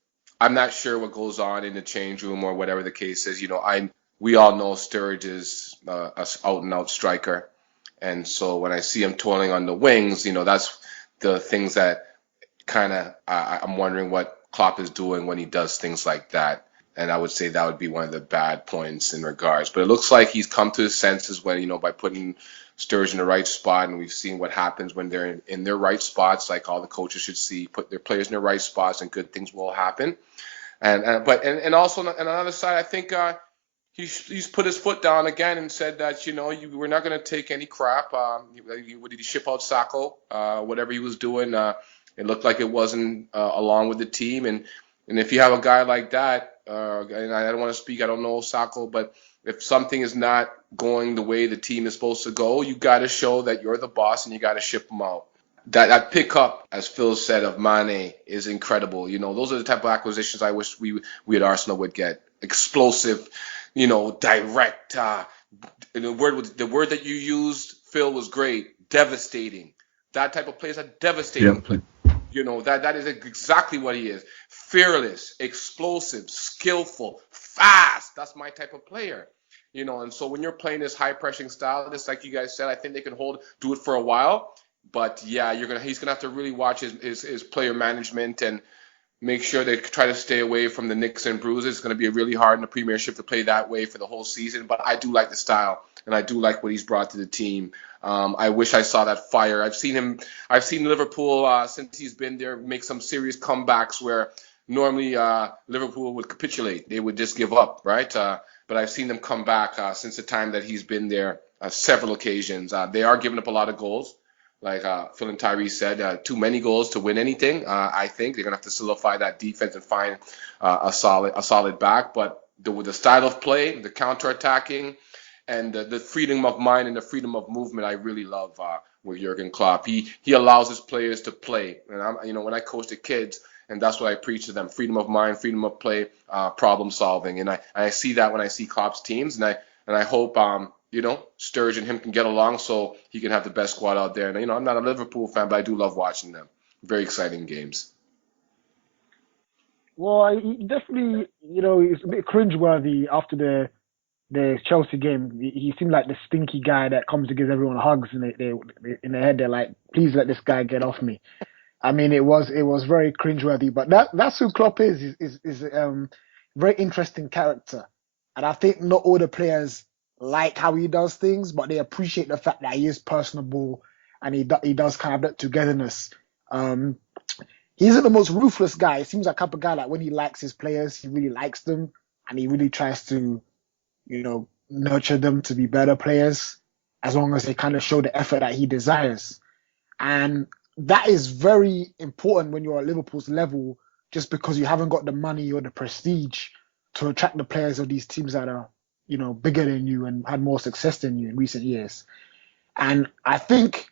I'm not sure what goes on in the change room or whatever the case is. We all know Sturridge is an out-and-out striker. And so when I see him toiling on the wings, that's the things that kind of I'm wondering what Klopp is doing when he does things like that. And I would say that would be one of the bad points in regards. But it looks like he's come to his senses when, by putting Sturridge in the right spot. And we've seen what happens when they're in their right spots, like all the coaches should see, put their players in their right spots and good things will happen. And also on the other side, I think he's put his foot down again and said that, we're not going to take any crap. What did he ship out Sacco? Whatever he was doing, it looked like it wasn't along with the team. And if you have a guy like that, and I don't want to speak, I don't know Sacco, but if something is not going the way the team is supposed to go, you got to show that you're the boss and you got to ship them out. That pickup, as Phil said, of Mane is incredible. Those are the type of acquisitions I wish we at Arsenal would get. Explosive, direct. The word that you used, Phil, was great. Devastating. That type of player is a devastating player. That is exactly what he is. Fearless, explosive, skillful, fast. That's my type of player. And so when you're playing this high pressing style, just like you guys said, I think they can do it for a while. But yeah, he's gonna have to really watch his player management and make sure they try to stay away from the nicks and bruises. It's going to be really hard in the Premiership to play that way for the whole season. But I do like the style, and I do like what he's brought to the team. I wish I saw that fire. I've seen Liverpool since he's been there make some serious comebacks where normally Liverpool would capitulate. They would just give up, right? But I've seen them come back since the time that he's been there several occasions. They are giving up a lot of goals. Like Phil and Tyree said, too many goals to win anything. I think they're gonna have to solidify that defense and find a solid back. But with the style of play, the counter-attacking, and the freedom of mind and the freedom of movement, I really love with Jurgen Klopp. He allows his players to play. And when I coach the kids, and that's what I preach to them: freedom of mind, freedom of play, problem solving. And I see that when I see Klopp's teams, and I hope Sturridge and him can get along so he can have the best squad out there. And, I'm not a Liverpool fan, but I do love watching them. Very exciting games. Well, definitely, it's a bit cringeworthy after the Chelsea game. He seemed like the stinky guy that comes to give everyone hugs, and they in their head they're like, "Please let this guy get off me." I mean, it was very cringeworthy. But that's who Klopp is very interesting character, and I think not all the players like how he does things, but they appreciate the fact that he is personable and he does kind of that togetherness. He isn't the most ruthless guy. He seems like a type of guy that when he likes his players, he really likes them and he really tries to, nurture them to be better players. as long as they kind of show the effort that he desires. And that is very important when you're at Liverpool's level, just because you haven't got the money or the prestige to attract the players of these teams that are, bigger than you and had more success than you in recent years. And I think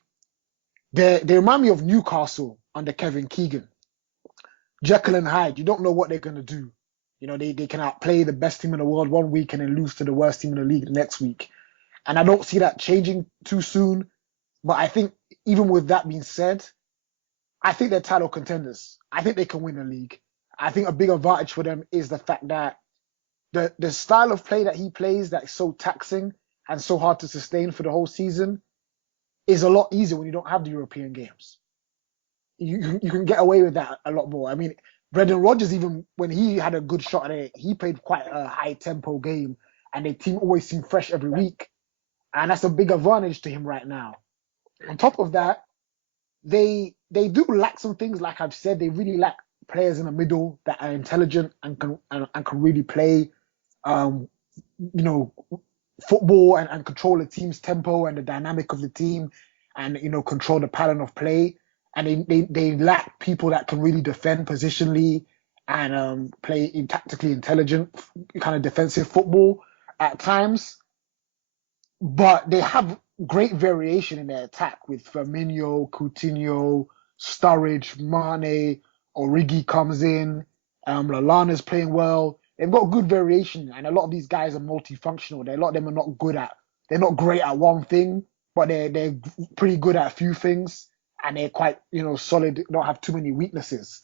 they remind me of Newcastle under Kevin Keegan. Jekyll and Hyde, you don't know what they're going to do. They can outplay the best team in the world one week and then lose to the worst team in the league the next week. And I don't see that changing too soon. But I think even with that being said, I think they're title contenders. I think they can win the league. I think a big advantage for them is the fact that the style of play that he plays that is so taxing and so hard to sustain for the whole season is a lot easier when you don't have the European games. You can get away with that a lot more. I mean, Brendan Rodgers, even when he had a good shot at it, he played quite a high tempo game and the team always seemed fresh every week. And that's a big advantage to him right now. On top of that, they do lack some things. Like I've said, they really lack players in the middle that are intelligent and can really play, football and control the team's tempo and the dynamic of the team and, control the pattern of play. And they lack people that can really defend positionally and play in tactically intelligent kind of defensive football at times. But they have great variation in their attack with Firmino, Coutinho, Sturridge, Mane, Origi comes in, Lallana's playing well. They've got good variation, and a lot of these guys are multifunctional. A lot of them are they're not great at one thing, but they're pretty good at a few things, and they're quite, solid, don't have too many weaknesses.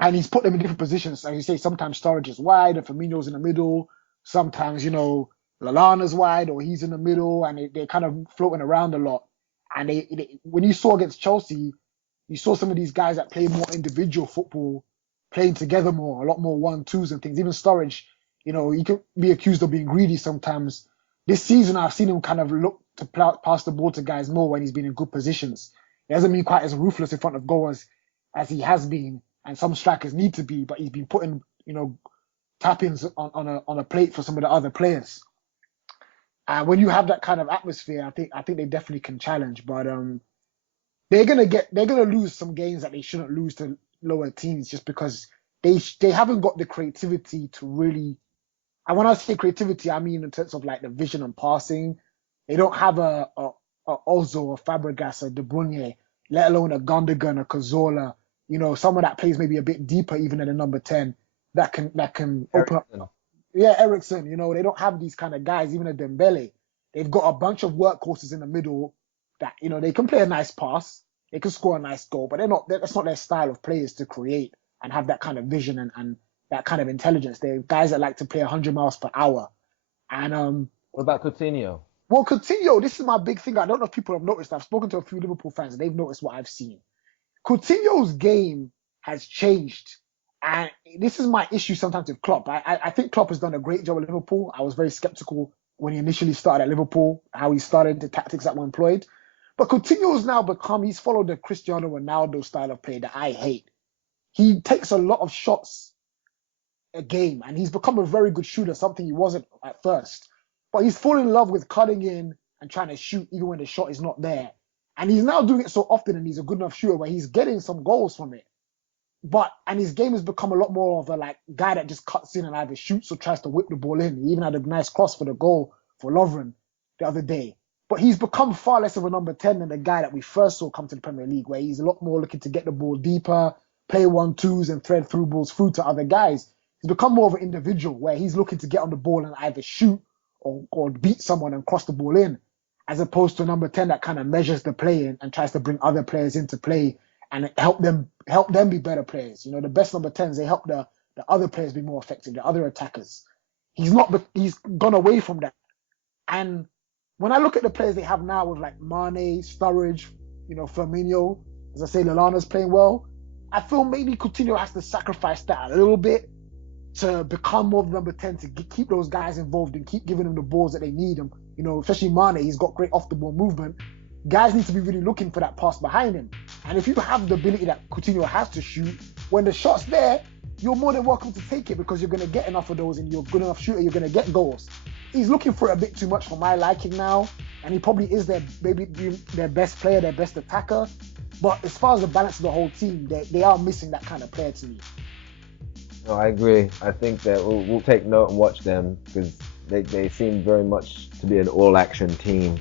And he's put them in different positions. As you say, sometimes Sturridge is wide and Firmino's in the middle. Sometimes, Lallana's wide or he's in the middle, and they're kind of floating around a lot. And when you saw against Chelsea, you saw some of these guys that play more individual football, playing together more, a lot more 1-2s and things. Even Sturridge, he can be accused of being greedy sometimes. This season, I've seen him kind of look to pass the ball to guys more when he's been in good positions. He hasn't been quite as ruthless in front of goals as he has been, and some strikers need to be, but he's been putting, tap-ins on a plate for some of the other players. And when you have that kind of atmosphere, I think they definitely can challenge. But they're gonna lose some games that they shouldn't lose to lower teams just because they haven't got the creativity to really. And when I say creativity, I mean in terms of like the vision and passing. They don't have a Ozil, a Fabregas, a De Bruyne, let alone a Gundogan, a Cazorla. Someone that plays maybe a bit deeper even at a number 10 that can open up. Yeah, Eriksen, they don't have these kind of guys, even a Dembele. They've got a bunch of workhorses in the middle that, they can play a nice pass, they can score a nice goal, but that's not their style of players to create and have that kind of vision and that kind of intelligence. They're guys that like to play 100 miles per hour. And what about Coutinho? Well, Coutinho, this is my big thing. I don't know if people have noticed. I've spoken to a few Liverpool fans and they've noticed what I've seen. Coutinho's game has changed. And this is my issue sometimes with Klopp. I think Klopp has done a great job at Liverpool. I was very skeptical when he initially started at Liverpool, how he started, the tactics that were employed. But Coutinho's now he's followed the Cristiano Ronaldo style of play that I hate. He takes a lot of shots a game and he's become a very good shooter, something he wasn't at first. But he's fallen in love with cutting in and trying to shoot even when the shot is not there. And he's now doing it so often and he's a good enough shooter where he's getting some goals from it. And his game has become a lot more of a guy that just cuts in and either shoots or tries to whip the ball in. He even had a nice cross for the goal for Lovren the other day. But he's become far less of a number 10 than the guy that we first saw come to the Premier League, where he's a lot more looking to get the ball deeper, play 1-2s and thread through balls through to other guys. He's become more of an individual where he's looking to get on the ball and either shoot or beat someone and cross the ball in, as opposed to a number 10 that kind of measures the play and tries to bring other players into play and help them be better players. The best number 10s, they help the other players be more effective, the other attackers. He's gone away from that. And when I look at the players they have now with Mane, Sturridge, Firmino, as I say, Lallana's playing well, I feel maybe Coutinho has to sacrifice that a little bit to become more of the number 10, to keep those guys involved and keep giving them the balls that they need. And, especially Mane, he's got great off-the-ball movement. Guys need to be really looking for that pass behind him. And if you have the ability that Coutinho has to shoot, when the shot's there, you're more than welcome to take it because you're going to get enough of those and you're a good enough shooter, you're going to get goals. He's looking for it a bit too much for my liking now. and he probably is their best player, their best attacker. But as far as the balance of the whole team, they are missing that kind of player to me. No, I agree. I think that we'll take note and watch them because they seem very much to be an all-action team,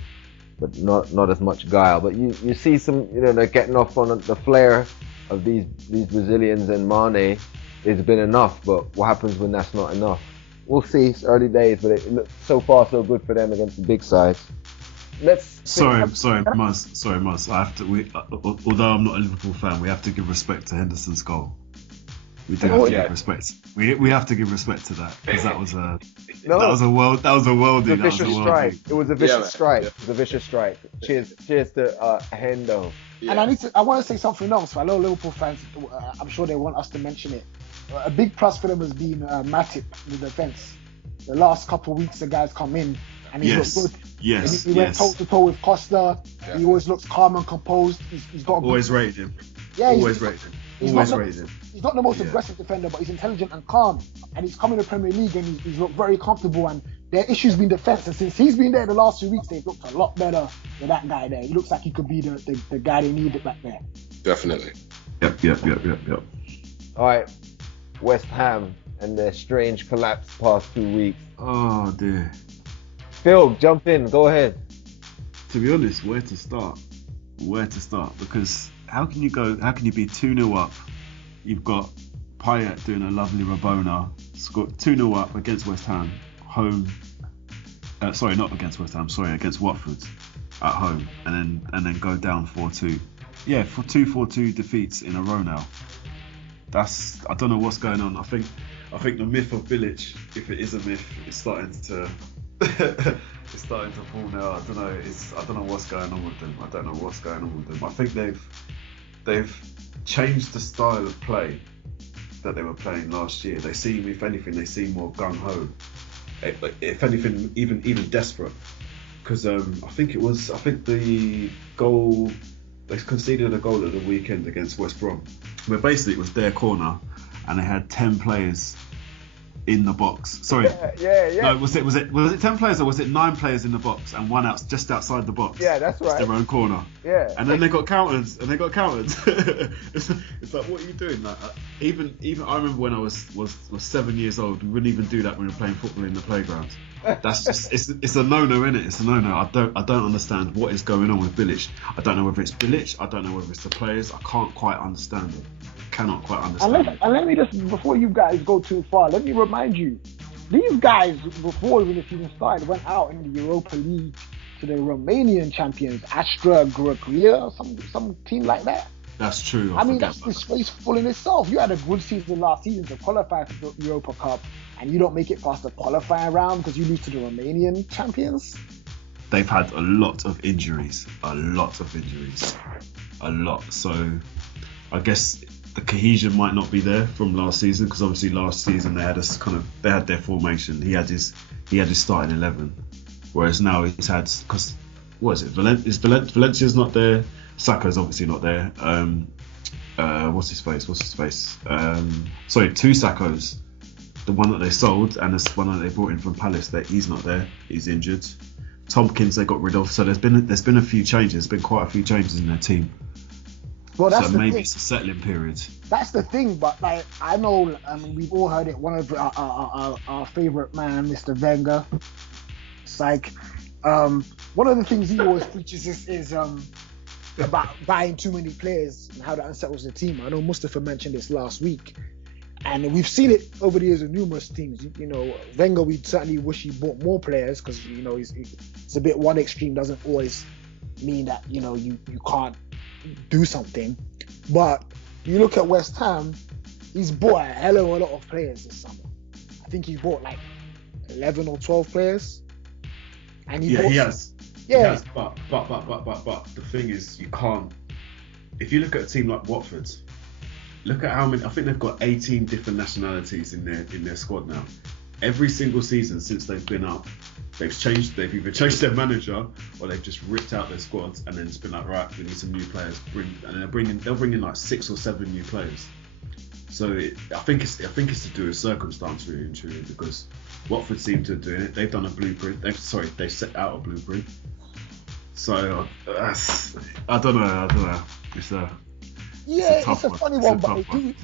but not as much guile. But you see some, they're getting off on the flair of these Brazilians, and Mane has been enough. But what happens when that's not enough? We'll see. It's early days, but it looks so far so good for them against the big sides. Sorry, Muzz. I have to. Although I'm not a Liverpool fan, we have to give respect to Henderson's goal. We do have to give respect. We have to give respect to that because that was a worldie. It was a vicious strike. It was a vicious strike. It was a vicious strike. Cheers to Hendo. Yeah. And I want to say something else. For a lot of Liverpool fans, I'm sure they want us to mention it. A big plus for them has been Matip in the defence. The last couple of weeks, the guys come in and he looked good. Yes. He went toe to toe with Costa. Yeah. He always looks calm and composed. He's got always rated him. Yeah, always rated him. He's not the most aggressive defender, but he's intelligent and calm. And he's come in the Premier League and he's looked very comfortable. And their issue's been defence. And since he's been there the last few weeks, they've looked a lot better than that guy there. He looks like he could be the guy they needed back there. Definitely. Yep. All right, West Ham and their strange collapse past 2 weeks. Oh dear. Phil, jump in. Go ahead. To be honest, where to start? Because how can you be 2-0 up? You've got Payet doing a lovely Rabona, scored 2-0 up against West Ham, home. Sorry, not against West Ham. Sorry, against Watford at home, and then go down 4-2. Yeah, for 4-2 defeats in a row now. I don't know what's going on. I think the myth of Bilic, if it is a myth, is starting to fall now. I don't know what's going on with them. I think they've changed the style of play that they were playing last year. They seem, if anything, more gung ho. If anything, even desperate. Because I think the goal, they conceded a goal at the weekend against West Brom, where basically it was their corner, and they had 10 players in the box. Sorry. Yeah. No, was it 10 players or was it 9 players in the box and one just outside the box? Yeah, that's right. It's their own corner. Yeah. And then they got counters. It's like, what are you doing? Like, even I remember when I was 7 years old, we wouldn't even do that when we were playing football in the playground. That's just it's a no-no, innit? It's a no-no. I don't understand what is going on with Bilic. I don't know whether it's Bilic. I don't know whether it's the players. I can't quite understand it. Cannot quite understand. And let me just, before you guys go too far, let me remind you, these guys, before even the season started, went out in the Europa League to the Romanian champions, Astra Grăgria, or some team like that. That's true. I mean, that's disgraceful in itself. You had a good season last season to qualify for the Europa Cup, and you don't make it past the qualifying round because you lose to the Romanian champions. They've had a lot of injuries. So I guess the cohesion might not be there from last season, because obviously last season they had their formation. He had his starting 11, whereas now he's had, because what is it? Valencia's not there. Saka's obviously not there. What's his face? Sorry, 2 Sakos. The one that they sold and the one that they brought in from Palace, that he's not there. He's injured. Tompkins they got rid of. So there's been a few changes. There's been quite a few changes in their team. Well, that's so the maybe thing. It's a settling period. That's the thing, but like I know, we've all heard it. One of our favorite man, Mr. Wenger, it's like one of the things he always preaches is about buying too many players and how that unsettles the team. I know Mustafa mentioned this last week, and we've seen it over the years with numerous teams. You know, Wenger, we certainly wish he bought more players, because you know it's a bit one extreme doesn't always mean that you can't do something. But you look at West Ham, he's bought a hell of a lot of players this summer. I think he bought like 11 or 12 players. And he has. Yeah. He has, but the thing is, you can't. If you look at a team like Watford, look at how many. I think they've got 18 different nationalities in their squad now. Every single season since they've been up, they've either changed their manager or they've just ripped out their squads, and then it's been like, right, we need some new players. They'll bring in like 6 or 7 new players. So I think it's to do with circumstance, really and truly, because Watford seem to do it. They've done a blueprint. They've set out a blueprint. So I don't know. It's a It's a funny one, but one.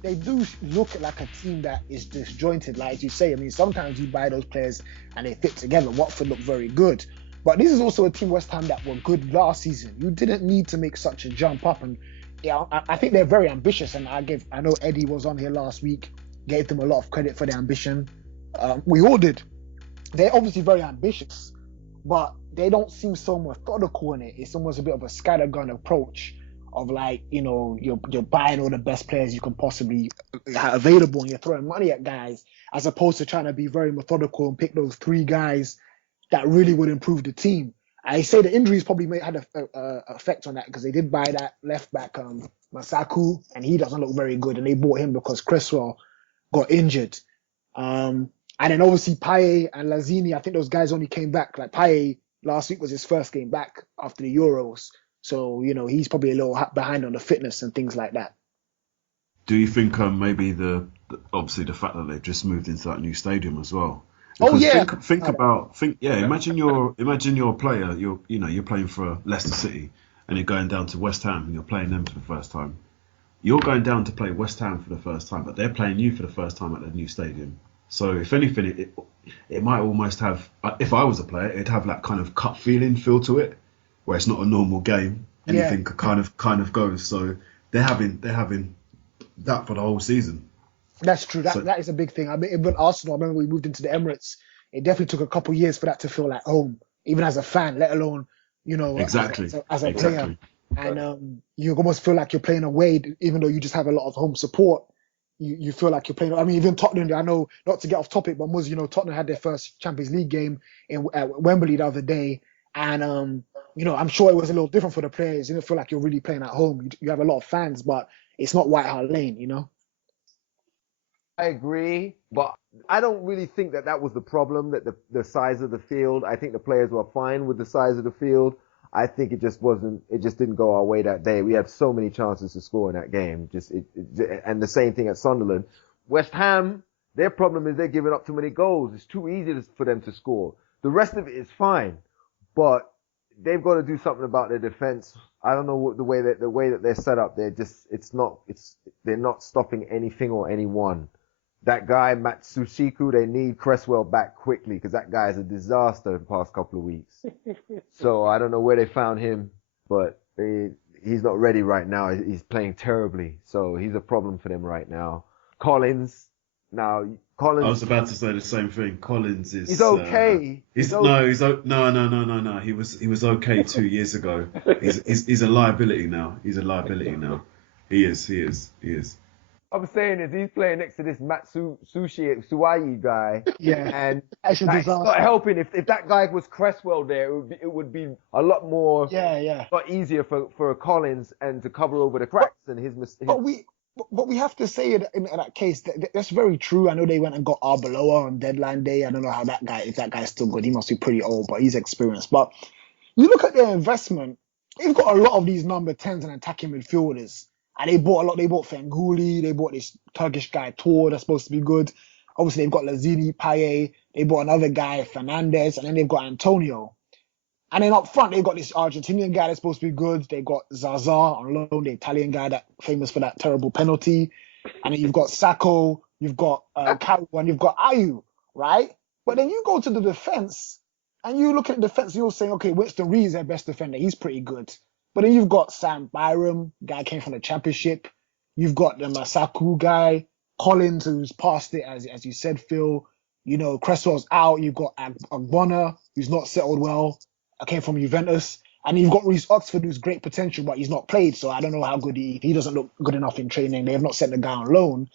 They do look like a team that is disjointed, like you say. I mean, sometimes you buy those players and they fit together. Watford look very good, but this is also a team, West Ham, that were good last season. You didn't need to make such a jump up, and I think they're very ambitious. And I know Eddie was on here last week, gave them a lot of credit for their ambition. We all did. They're obviously very ambitious, but they don't seem so methodical in it. It's almost a bit of a scattergun approach of like, you're buying all the best players you can possibly have available and you're throwing money at guys, as opposed to trying to be very methodical and pick those 3 guys that really would improve the team. I say the injuries probably had an effect on that, because they did buy that left back Masaku, and he doesn't look very good, and they bought him because Cresswell got injured. And then obviously Payet and Lanzini, I think those guys only came back. Like Payet last week was his first game back after the Euros. So, he's probably a little behind on the fitness and things like that. Do you think maybe obviously the fact that they've just moved into that new stadium as well? Because Imagine you're a player, you're playing for Leicester City and you're going down to West Ham and you're playing them for the first time. You're going down to play West Ham for the first time, but they're playing you for the first time at the new stadium. So if anything, it might almost have, if I was a player, it'd have that kind of cup feeling feel to it, where it's not a normal game. Anything kind of goes. So they're having that for the whole season. That's true. That is a big thing. I mean, even Arsenal, I remember we moved into the Emirates. It definitely took a couple of years for that to feel like home, even as a fan, let alone, exactly as a player. And you almost feel like you're playing away, even though you just have a lot of home support. You feel like you're playing. I mean, even Tottenham, I know, not to get off topic, but Tottenham had their first Champions League game at Wembley the other day. And, I'm sure it was a little different for the players. You don't feel like you're really playing at home. You have a lot of fans, but it's not White Hart Lane, I agree, but I don't really think that was the problem, that the size of the field. I think the players were fine with the size of the field. I think it just didn't go our way that day. We had so many chances to score in that game. And the same thing at Sunderland. West Ham, their problem is they're giving up too many goals. It's too easy for them to score. The rest of it is fine, but they've got to do something about their defense. I don't know what the way that they're set up. They're not stopping anything or anyone. That guy, Matsushiku, they need Cresswell back quickly, because that guy is a disaster the past couple of weeks. So I don't know where they found him, but he's not ready right now. He's playing terribly. So he's a problem for them right now. Collins. I was about to say the same thing. Collins is. He's okay. No. He was okay 2 years ago. He's a liability now. He is. I'm saying is he's playing next to this Suwayi guy. Yeah. And it's not helping. If that guy was Cresswell there, it would be a lot more. Yeah. A lot easier for Collins and to cover over the cracks and his mistakes. But we have to say it in that case. That's very true. I know they went and got Arbeloa on deadline day. I don't know if that guy's still good. He must be pretty old, but he's experienced. But you look at their investment, they've got a lot of these number 10s and attacking midfielders. And they bought a lot. They bought Fenguli. They bought this Turkish guy, Tor, that's supposed to be good. Obviously, they've got Lanzini, Payet. They bought another guy, Fernandez. And then they've got Antonio. And then up front, they've got this Argentinian guy that's supposed to be good. They got Zaza on loan, the Italian guy that famous for that terrible penalty. And then you've got Sacco. You've got Karu, and you've got Ayu, right? But then you go to the defense, and you look at the defense, you're saying, okay, Winston Reid's their best defender. He's pretty good. But then you've got Sam Byram, guy came from the Championship. You've got the Masaku guy, Collins, who's past it, as you said, Phil. Cresswell's out. You've got Agbona, who's not settled well. I came from Juventus. And you've got Reece Oxford, who's great potential, but he's not played. So I don't know how good he doesn't look good enough in training. They have not sent the guy on loan.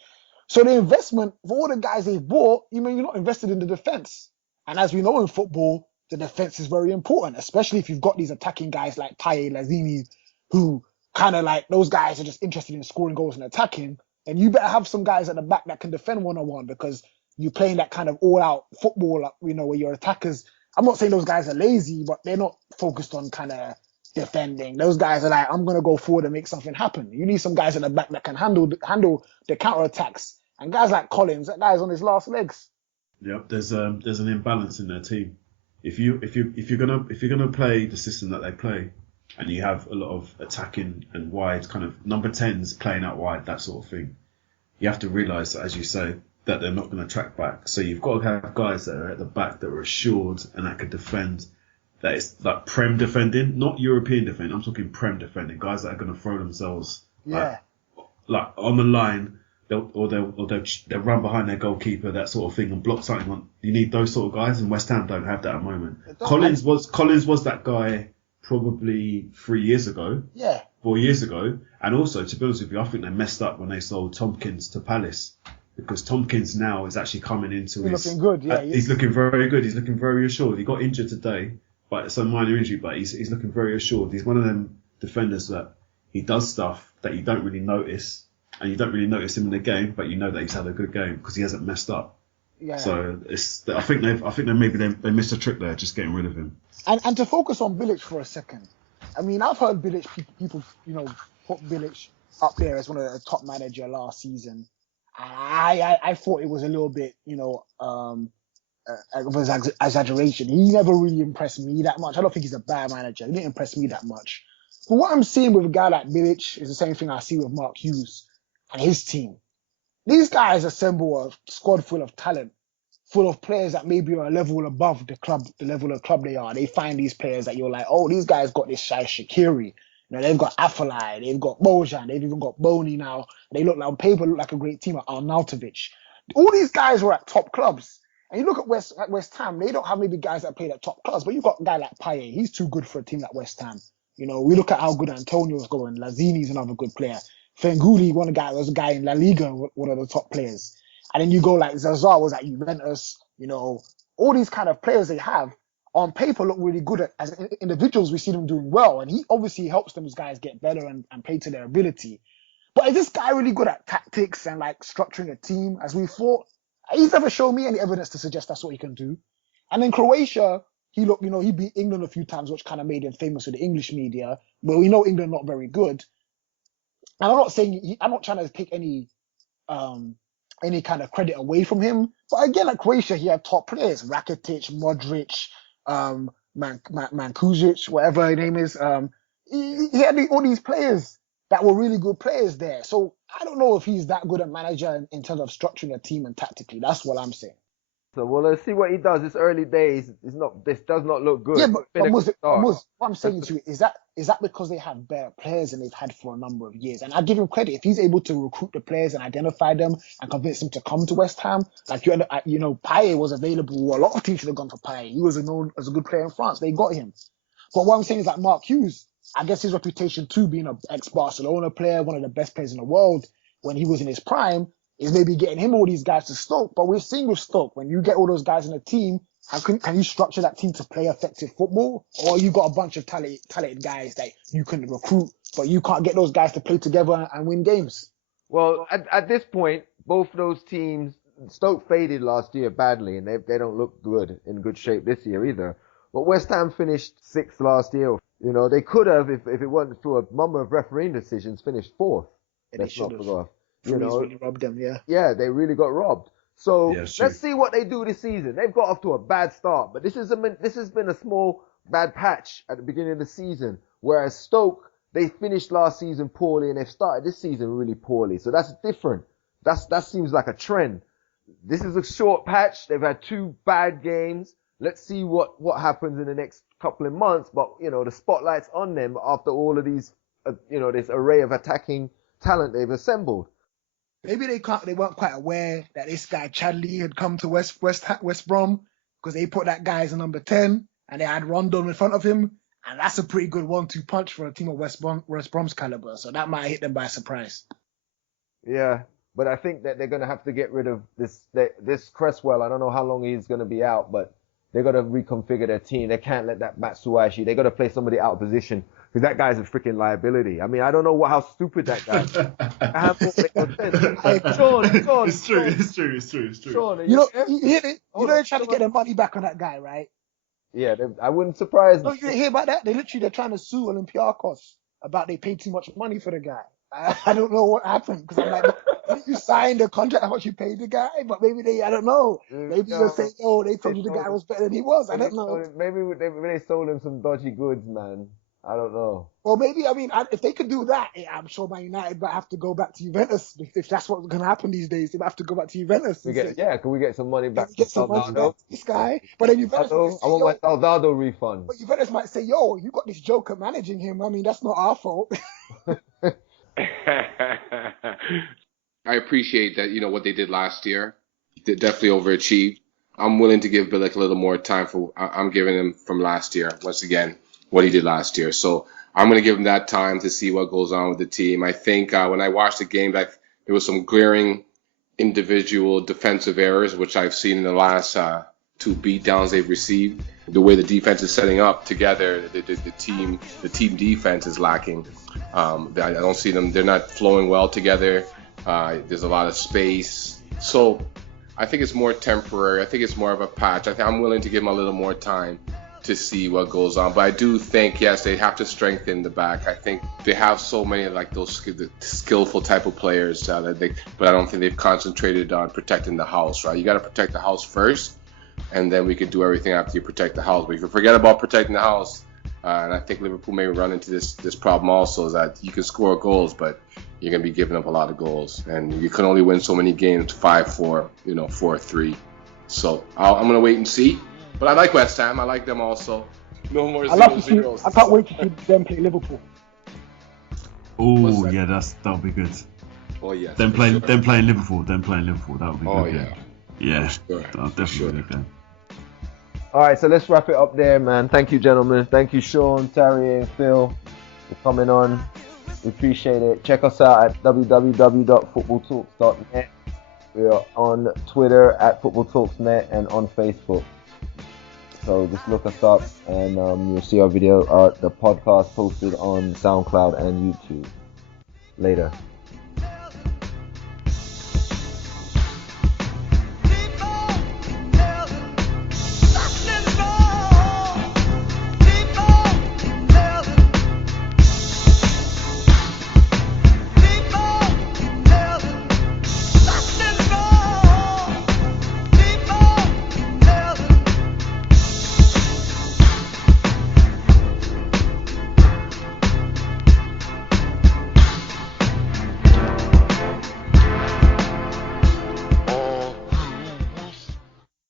So the investment, for all the guys they've bought, you're not invested in the defense. And as we know in football, the defense is very important, especially if you've got these attacking guys like Payet, Lanzini, who kind of like, those guys are just interested in scoring goals and attacking. And you better have some guys at the back that can defend one-on-one, because you're playing that kind of all-out football, where your attackers, I'm not saying those guys are lazy, but they're not focused on kind of defending. Those guys are like, I'm going to go forward and make something happen. You need some guys at the back that can handle the counter-attacks. And guys like Collins, that guy's on his last legs. Yep, there's an imbalance in their team. if you're gonna play the system that they play, and you have a lot of attacking and wide kind of number 10s playing out wide, that sort of thing, you have to realise that, as you say, that they're not going to track back. So you've got to have guys that are at the back that are assured and that can defend. That is like Prem defending, not European defending. I'm talking Prem defending. Guys that are going to throw themselves like on the line. They'll run behind their goalkeeper, that sort of thing, and block something on. You need those sort of guys, and West Ham don't have that at the moment. Collins was that guy probably 3 years ago. Yeah. 4 years ago. And also, to be honest with you, I think they messed up when they sold Tompkins to Palace, because Tompkins now is actually coming into He's looking good, yeah. He's looking very good. He's looking very assured. He got injured today, but it's a minor injury, but he's looking very assured. He's one of them defenders that he does stuff that you don't really notice, and you don't really notice him in the game, but you know that he's had a good game because he hasn't messed up. Yeah. So I think they missed a trick there, just getting rid of him. And to focus on Bilic for a second, I mean, I've heard Bilic people put Bilic up there as one of the top manager last season. I thought it was a little bit, of an exaggeration. He never really impressed me that much. I don't think he's a bad manager. He didn't impress me that much. But what I'm seeing with a guy like Bilic is the same thing I see with Mark Hughes and his team. These guys assemble a squad full of talent, full of players that maybe are a level above the level of club they are. They find these players that you're like, oh, these guys got this Shai Shaqiri. They've got Afellay, they've got Bojan, they've even got Boney now. They look like, on paper, look like a great team at Arnautovic. All these guys were at top clubs. And you look at West Ham, they don't have maybe guys that played at top clubs, but you've got a guy like Payet. He's too good for a team like West Ham. We look at how good Antonio's going. Lazzini's another good player. Fenguli, was a guy in La Liga, one of the top players. And then you go like Zaza was at Juventus. All these kind of players they have on paper look really good as individuals. We see them doing well, and he obviously helps those guys get better and play to their ability. But is this guy really good at tactics and like structuring a team as we thought? He's never shown me any evidence to suggest that's what he can do. And in Croatia, he beat England a few times, which kind of made him famous with the English media. But we know England not very good. And I'm not trying to take any kind of credit away from him. But again, at Croatia, he had top players: Rakitic, Modric, Mankusic, whatever his name is. He had all these players that were really good players there. So I don't know if he's that good a manager in terms of structuring a team and tactically. That's what I'm saying. So let's see what he does. It's early days. This does not look good. Yeah, but what I'm saying to you is that because they have better players than they've had for a number of years. And I give him credit if he's able to recruit the players and identify them and convince them to come to West Ham. Like Payet was available. A lot of teams should have gone for Payet. He was known as a good player in France. They got him. But what I'm saying is that Mark Hughes, I guess his reputation too, being an ex-Barcelona player, one of the best players in the world when he was in his prime, is maybe getting him all these guys to Stoke. But we're seeing with Stoke, when you get all those guys in a team, can you structure that team to play effective football? Or you got a bunch of talented guys that you can recruit, but you can't get those guys to play together and win games? Well, at this point, both those teams, Stoke faded last year badly, and they don't look in good shape this year either. But West Ham finished 6th last year. They could have, if it wasn't for a number of refereeing decisions, finished 4th. Let's not forget. Really robbed them, yeah. Yeah, they really got robbed. So Yeah, let's see what they do this season. They've got off to a bad start, but this has been a small bad patch at the beginning of the season. Whereas Stoke, they finished last season poorly and they've started this season really poorly. So that's different. That seems like a trend. This is a short patch. They've had 2 bad games. Let's see what happens in the next couple of months. But the spotlight's on them after all of these, this array of attacking talent they've assembled. Maybe they weren't quite aware that this guy Chadley had come to West Brom, because they put that guy as a number 10 and they had Rondon in front of him, and that's a pretty good 1-2 punch for a team of West Brom's caliber. So that might hit them by surprise. Yeah, but I think that they're going to have to get rid of this Cresswell. I don't know how long he's going to be out, but they've got to reconfigure their team. They can't let that Matsuashi. They got to play somebody out of position, because that guy's a freaking liability. I mean, I don't know how stupid that guy is. Sean. It's true. Sean, they're trying to get their money back on that guy, right? Yeah, I wouldn't surprise No, them. you didn't hear about that? They're trying to sue Olympiacos about they paid too much money for the guy. I don't know what happened, because I'm like, You signed a contract, how much you paid the guy, but maybe I don't know. Maybe No, you'll say, oh, they told you the guy was better than he was. I don't know. Maybe they sold him some dodgy goods, man. I don't know. Well, maybe, if they could do that, I'm sure Man United might have to go back to Juventus. If that's what's going to happen these days, they might have to go back to Juventus. Can we get some money back Get some money back to this guy? But then Juventus might say, I want my Soldado refund. But Juventus might say, yo, you got this joker managing him. That's not our fault. I appreciate that, what they did last year. They definitely overachieved. I'm willing to give Bilic a little more time I'm giving him from last year, once again, what he did last year. So I'm going to give him that time to see what goes on with the team. I think when I watched the game, there was some glaring individual defensive errors, which I've seen in the last two beatdowns they've received. The way the defense is setting up together, the team defense is lacking. I don't see them. They're not flowing well together. There's a lot of space. So I think it's more temporary. I think it's more of a patch. I'm willing to give them a little more time to see what goes on. But I do think, yes, they have to strengthen the back. I think they have so many like those skillful type of players, but I don't think they've concentrated on protecting the house, right? You got to protect the house first, and then we can do everything after you protect the house. But if you forget about protecting the house, and I think Liverpool may run into this problem also, is that you can score goals, but you're going to be giving up a lot of goals. And you can only win so many games, 5-4, 4-3. So I'm going to wait and see. But I like West Ham. I like them also. No more 0-0s. I can't wait to see them play Liverpool. Oh, yeah, that'll be good. Oh, yeah. Them playing Liverpool. That would be good. Yeah. Yeah, sure. That'll definitely be good. All right, so let's wrap it up there, man. Thank you, gentlemen. Thank you, Sean, Terry, and Phil, for coming on. We appreciate it. Check us out at www.footballtalks.net. We are on Twitter at footballtalksnet and on Facebook. So just look us up, and you'll see our video, the podcast posted on SoundCloud and YouTube. Later.